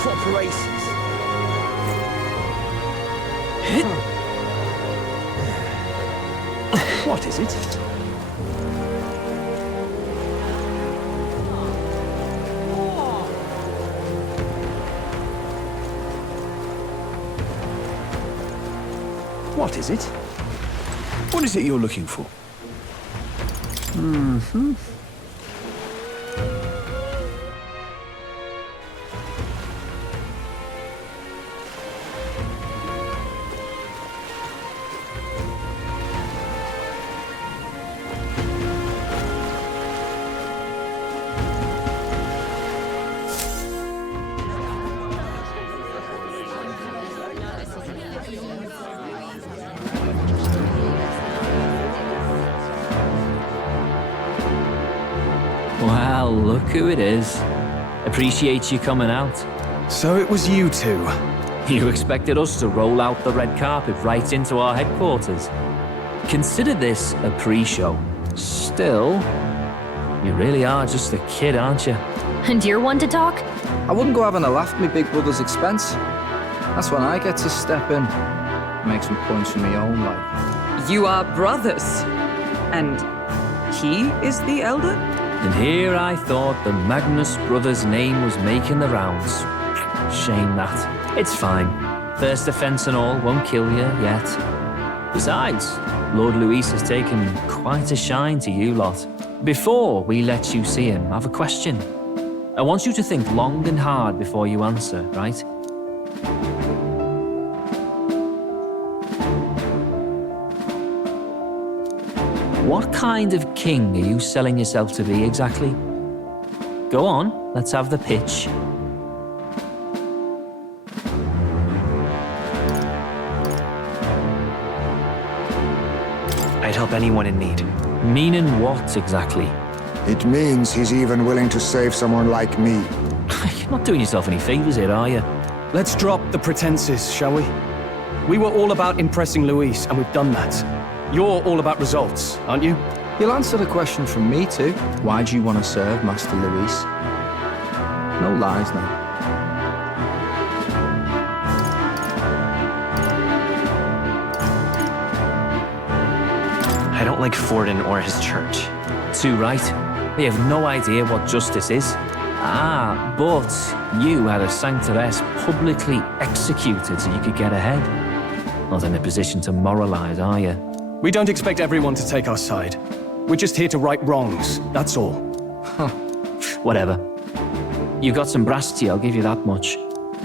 Proper races. What is it? What is it? What is it you're looking for? Mm-hmm. Well, look who it is. Appreciate you coming out. So it was you two. You expected us to roll out the red carpet right into our headquarters. Consider this a pre-show. Still, you really are just a kid, aren't you? And you're one to talk? I wouldn't go having a laugh at my big brother's expense. That's when I get to step in, make some points for my own life. You are brothers. And he is the elder? And here I thought the Magnus brothers' name was making the rounds. Shame that. It's fine. First offense and all won't kill you yet. Besides, Lord Luis has taken quite a shine to you lot. Before we let you see him, I have a question. I want you to think long and hard before you answer, right? What kind of king are you selling yourself to be exactly? Go on, let's have the pitch. I'd help anyone in need. Meaning what exactly? It means he's even willing to save someone like me. You're not doing yourself any favors here, are you? Let's drop the pretenses, shall we? We were all about impressing Luis, and we've done that. You're all about results, aren't you? You'll answer the question from me too. Why do you want to serve Master Luis? No lies now. I don't like Forden or his church. Too right. They have no idea what justice is. Ah, but you had a sanctoress publicly executed so you could get ahead. Not in a position to moralize, are you? We don't expect everyone to take our side. We're just here to right wrongs, that's all. Whatever. You got some brass to you, I'll give you that much.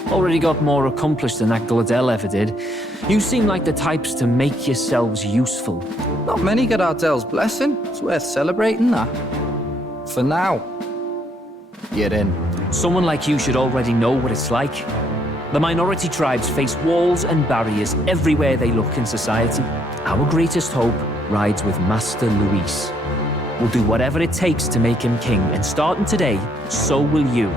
Already got more accomplished than that Gladell ever did. You seem like the types to make yourselves useful. Not many get Ardell's blessing. It's worth celebrating that. For now. You're in. Someone like you should already know what it's like. The minority tribes face walls and barriers everywhere they look in society. Our greatest hope rides with Master Luis. We'll do whatever it takes to make him king, and starting today, so will you.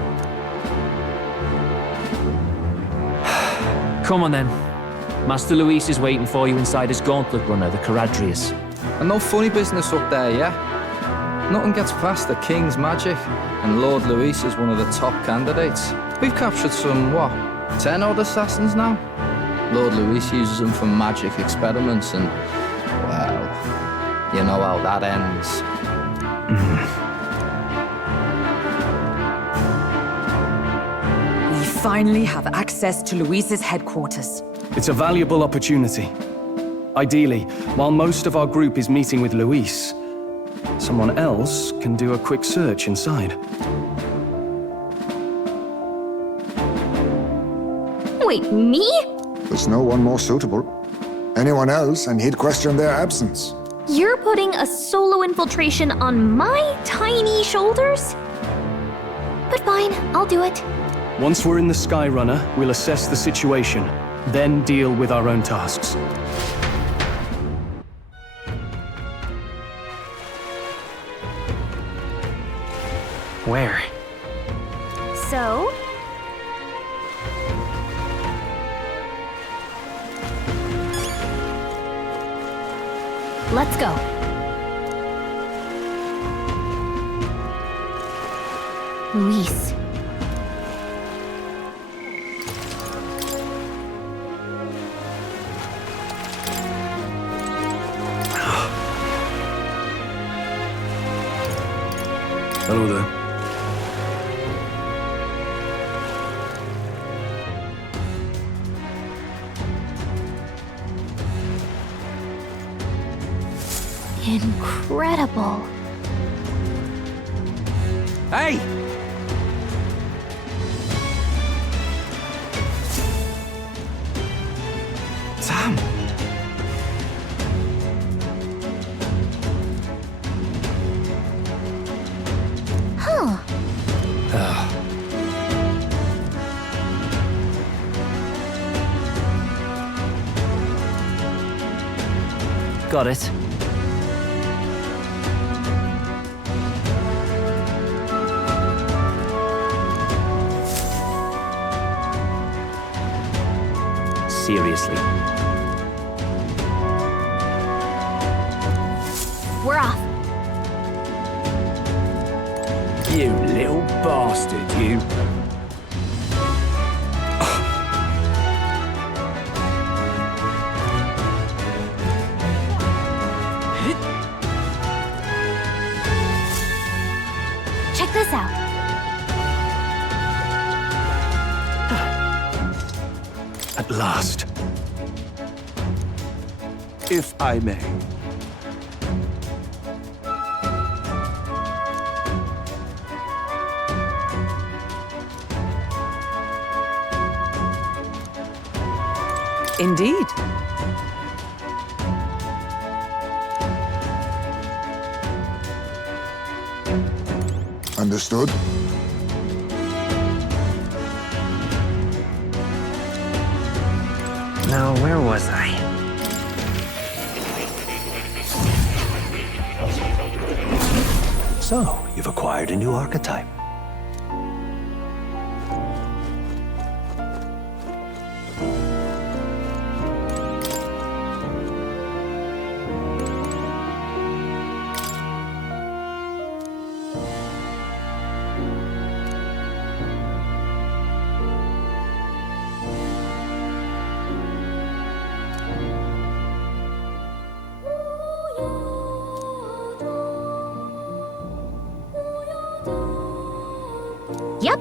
Come on then. Master Luis is waiting for you inside his gauntlet runner, the Caradrius. And no funny business up there, yeah? Nothing gets past the king's magic, and Lord Luis is one of the top candidates. We've captured some, 10 odd assassins now? Lord Luis uses them for magic experiments and, well, you know how that ends. We finally have access to Luis's headquarters. It's a valuable opportunity. Ideally, while most of our group is meeting with Luis, someone else can do a quick search inside. Wait, me? There's no one more suitable. Anyone else, and he'd question their absence. You're putting a solo infiltration on my tiny shoulders? But fine, I'll do it. Once we're in the Skyrunner, we'll assess the situation, then deal with our own tasks. Where? So? Let's go. Luis. Hello there. Incredible. Hey! Sam! Huh. Got it. Seriously. We're off. You little bastard, you. Check this out. At last. If I may. Indeed. Understood? Now, where was I? So, you've acquired a new archetype. Yep.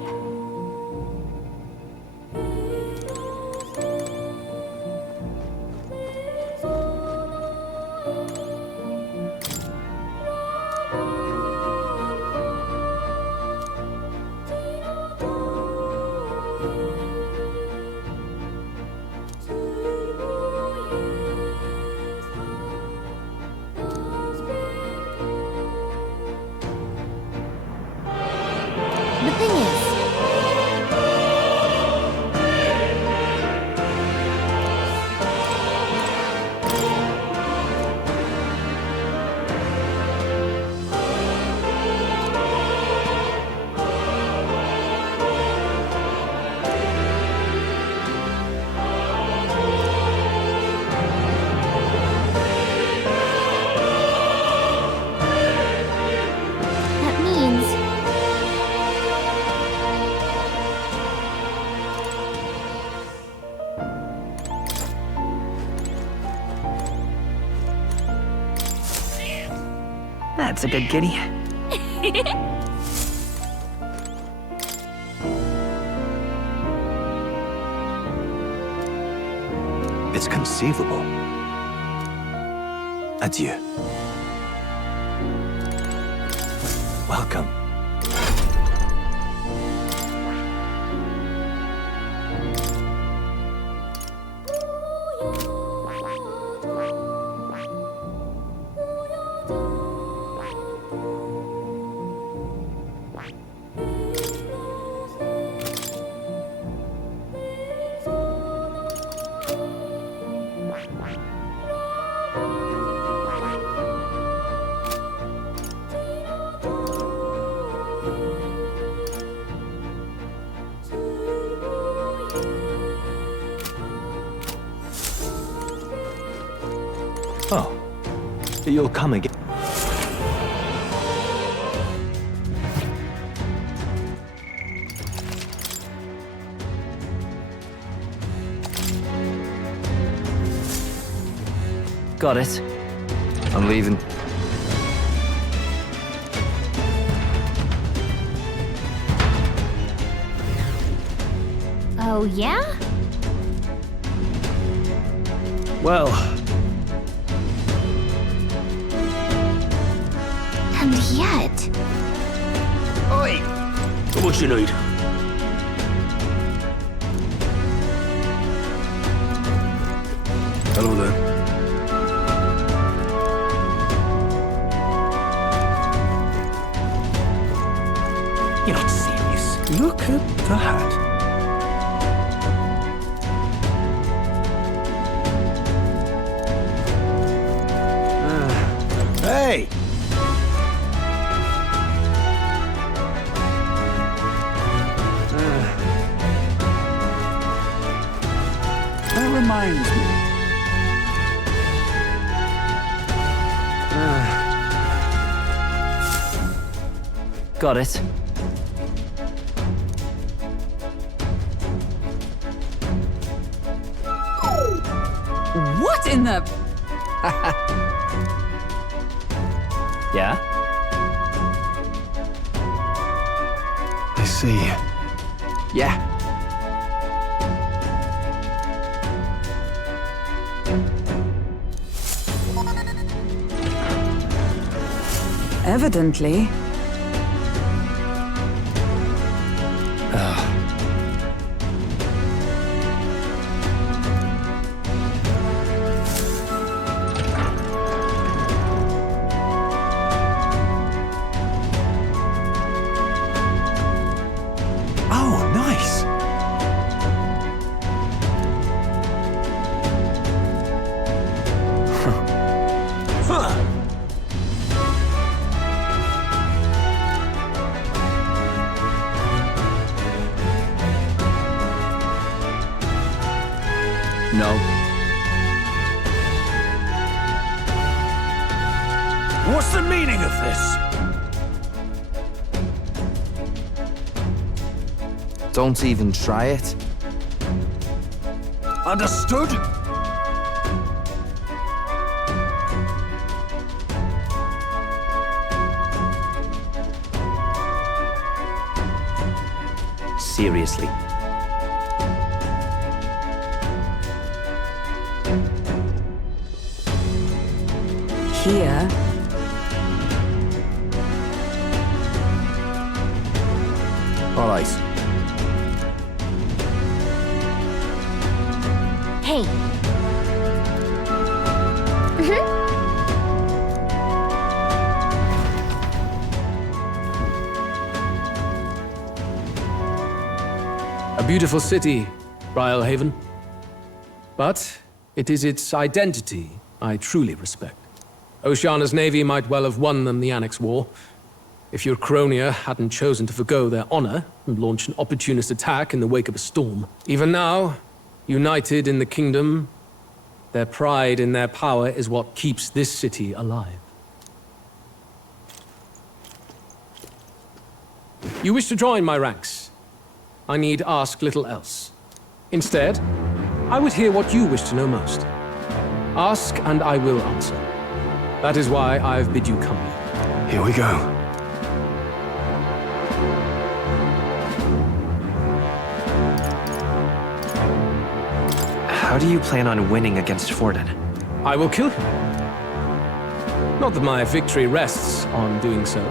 That's a good kitty. It's conceivable. Adieu. Welcome. Oh, you'll come again. Got it. I'm leaving. Oh, yeah? Well, And yet... Oi! What you need? hello there. You're not serious. Look at that. Hey! That reminds me. Got it. What in the... Yeah? I see. Yeah. Evidently. Oh, nice. Huh. No. What's the meaning of this? Don't even try it. Understood? Seriously. Here. All right. Hey. a beautiful city, Rhylehaven. But it is its identity I truly respect. Oceana's navy might well have won them the Annex War, if your Cronia hadn't chosen to forgo their honor and launch an opportunist attack in the wake of a storm. Even now, united in the kingdom, their pride in their power is what keeps this city alive. You wish to join my ranks. I need ask little else. Instead, I would hear what you wish to know most. Ask and I will answer. That is why I've bid you come here. Here we go. How do you plan on winning against Forden? I will kill him. Not that my victory rests on doing so.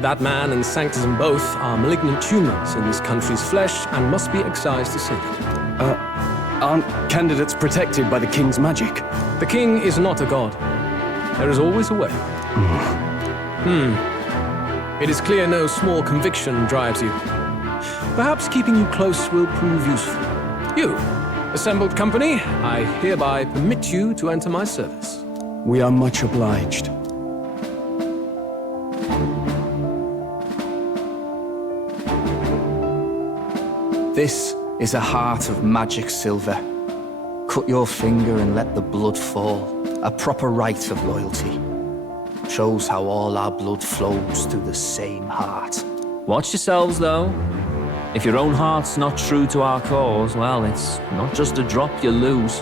That man and Sanctism both are malignant tumors in this country's flesh and must be excised to safety. Aren't candidates protected by the king's magic? The king is not a god. There is always a way. It is clear no small conviction drives you. Perhaps keeping you close will prove useful. You, assembled company, I hereby permit you to enter my service. We are much obliged. This is a heart of magic silver. Cut your finger and let the blood fall. A proper rite of loyalty. Shows how all our blood flows through the same heart. Watch yourselves, though. If your own heart's not true to our cause, well, it's not just a drop you lose.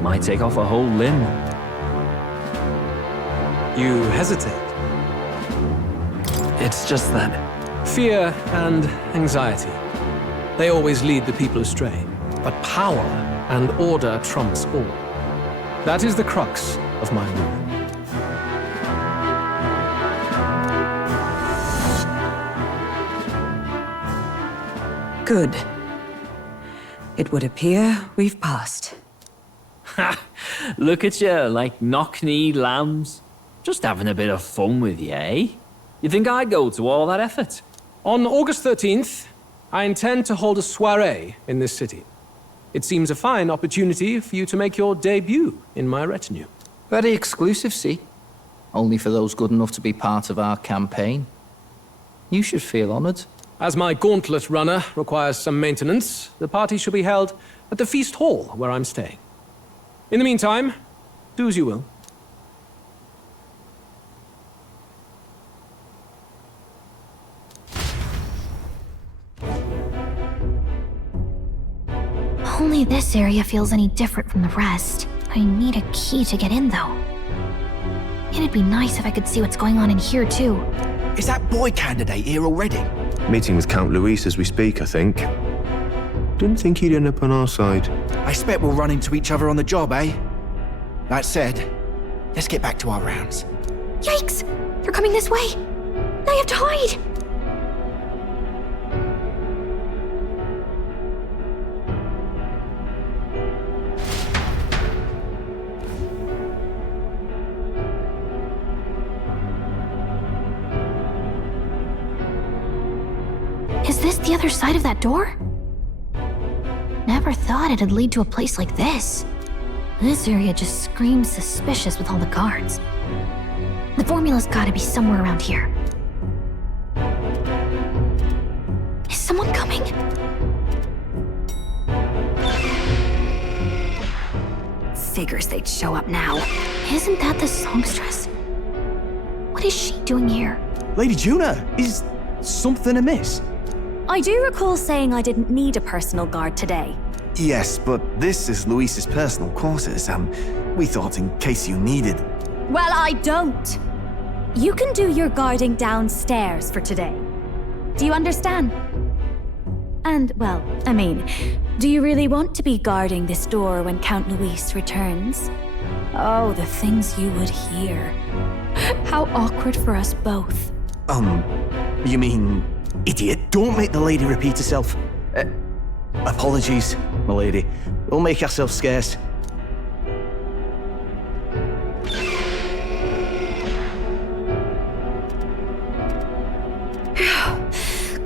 Might take off a whole limb. You hesitate. It's just that. Fear and anxiety. They always lead the people astray. But power and order trumps all. That is the crux of my rule. Good. It would appear we've passed. Ha! Look at you, like knock-kneed lambs. Just having a bit of fun with you, eh? You think I'd go to all that effort? On August 13th, I intend to hold a soiree in this city. It seems a fine opportunity for you to make your debut in my retinue. Very exclusive, see? Only for those good enough to be part of our campaign. You should feel honored. As my gauntlet runner requires some maintenance, the party shall be held at the feast hall where I'm staying. In the meantime, do as you will. Only this area feels any different from the rest. I need a key to get in, though. It'd be nice if I could see what's going on in here, too. Is that boy candidate here already? Meeting with Count Luis as we speak, I think. Didn't think he'd end up on our side. I expect we'll run into each other on the job, eh? That said, let's get back to our rounds. Yikes! They're coming this way! I have to hide! Is this the other side of that door? Never thought it'd lead to a place like this. This area just screams suspicious with all the guards. The formula's gotta be somewhere around here. Is someone coming? Figures they'd show up now. Isn't that the songstress? What is she doing here? Lady Juna, is something amiss? I do recall saying I didn't need a personal guard today. Yes, but this is Luis's personal quarters, we thought in case you needed... Well, I don't. You can do your guarding downstairs for today. Do you understand? And, well, I mean, do you really want to be guarding this door when Count Luis returns? Oh, the things you would hear. How awkward for us both. You mean... Idiot, don't make the lady repeat herself. Apologies, my lady. We'll make ourselves scarce.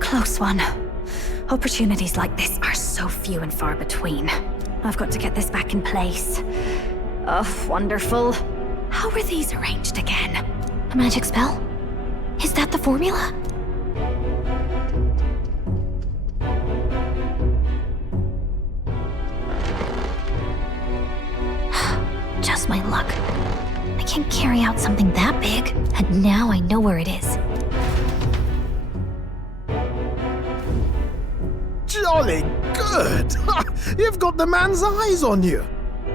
Close one. Opportunities like this are so few and far between. I've got to get this back in place. Oh, wonderful. How were these arranged again? A magic spell? Is that the formula? Just my luck. I can't carry out something that big, and now I know where it is. Jolly good! You've got the man's eyes on you.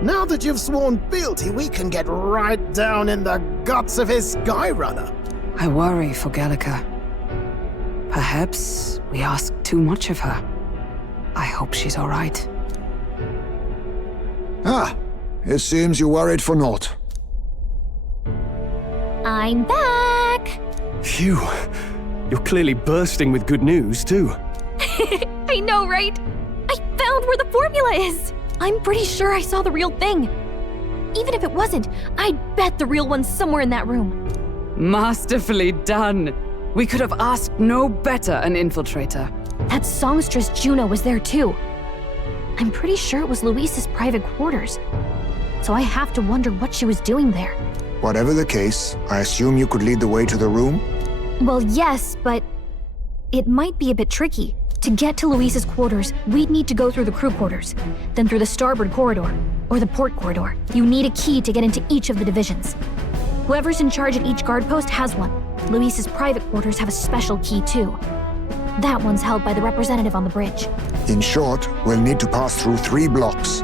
Now that you've sworn fealty, we can get right down in the guts of his Skyrunner. I worry for Gallica. Perhaps we ask too much of her. I hope she's all right. Ah, it seems you worried for naught. I'm back! Phew. You're clearly bursting with good news, too. I know, right? I found where the formula is! I'm pretty sure I saw the real thing. Even if it wasn't, I'd bet the real one's somewhere in that room. Masterfully done. We could have asked no better an infiltrator. That songstress Juno was there too. I'm pretty sure it was Luis's private quarters. So I have to wonder what she was doing there. Whatever the case, I assume you could lead the way to the room? Well, yes, but it might be a bit tricky. To get to Luis's quarters, we'd need to go through the crew quarters, then through the starboard corridor, or the port corridor. You need a key to get into each of the divisions. Whoever's in charge at each guard post has one. Luis's private quarters have a special key too. That one's held by the representative on the bridge. In short, we'll need to pass through 3 blocks.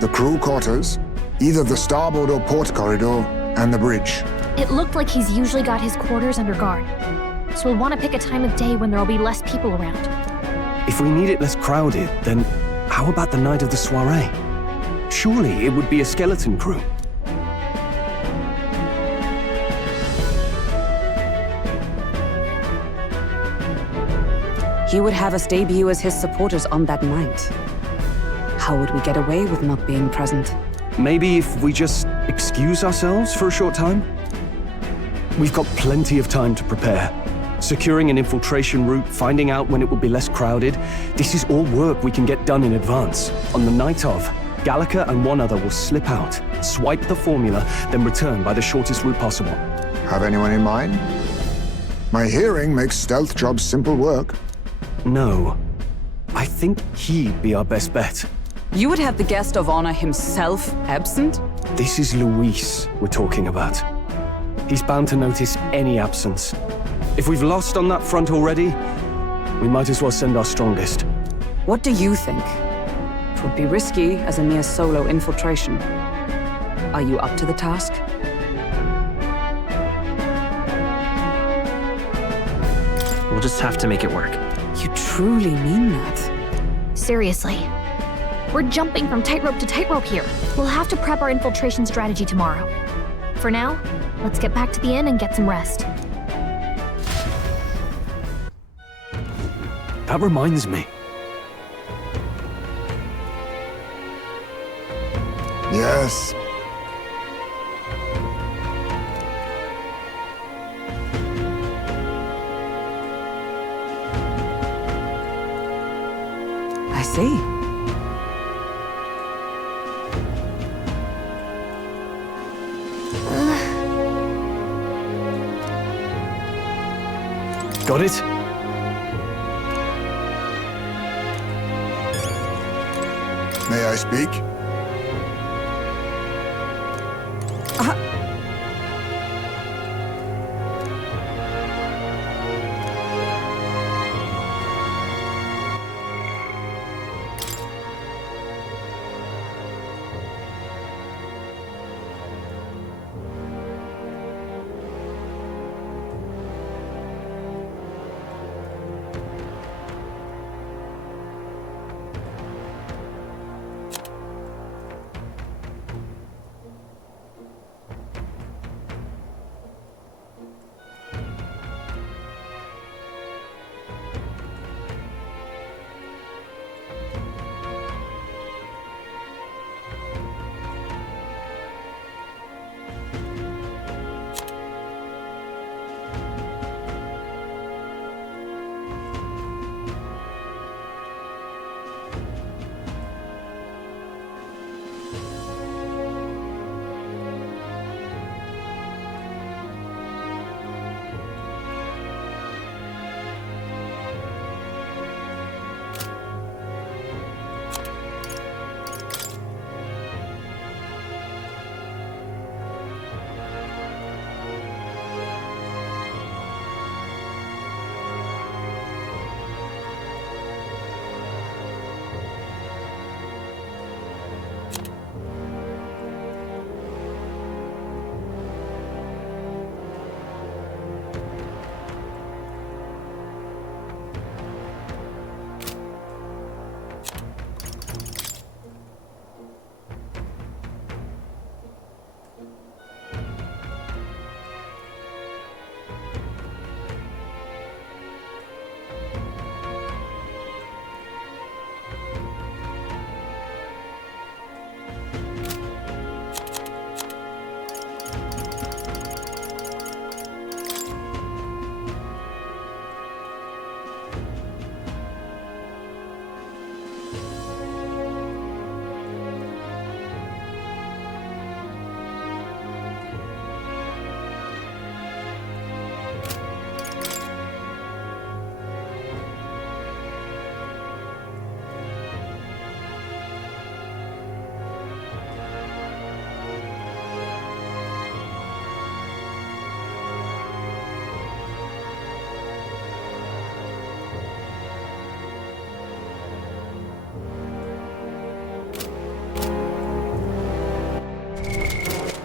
The crew quarters, either the starboard or port corridor, and the bridge. It looked like he's usually got his quarters under guard. So we'll want to pick a time of day when there'll be less people around. If we need it less crowded, then how about the night of the soiree? Surely it would be a skeleton crew. He would have us debut as his supporters on that night. How would we get away with not being present? Maybe if we just excuse ourselves for a short time? We've got plenty of time to prepare. Securing an infiltration route, finding out when it will be less crowded, this is all work we can get done in advance. On the night of, Gallica and one other will slip out, swipe the formula, then return by the shortest route possible. Have anyone in mind? My hearing makes stealth jobs simple work. No. I think he'd be our best bet. You would have the guest of honor himself absent? This is Luis we're talking about. He's bound to notice any absence. If we've lost on that front already, we might as well send our strongest. What do you think? It would be risky as a mere solo infiltration. Are you up to the task? We'll just have to make it work. You truly mean that? Seriously. We're jumping from tightrope to tightrope here. We'll have to prep our infiltration strategy tomorrow. For now, let's get back to the inn and get some rest. That reminds me. Yes. I see. Got it? May I speak?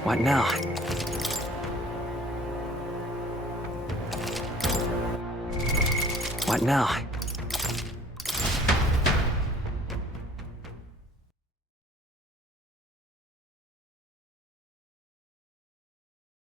What now? What now?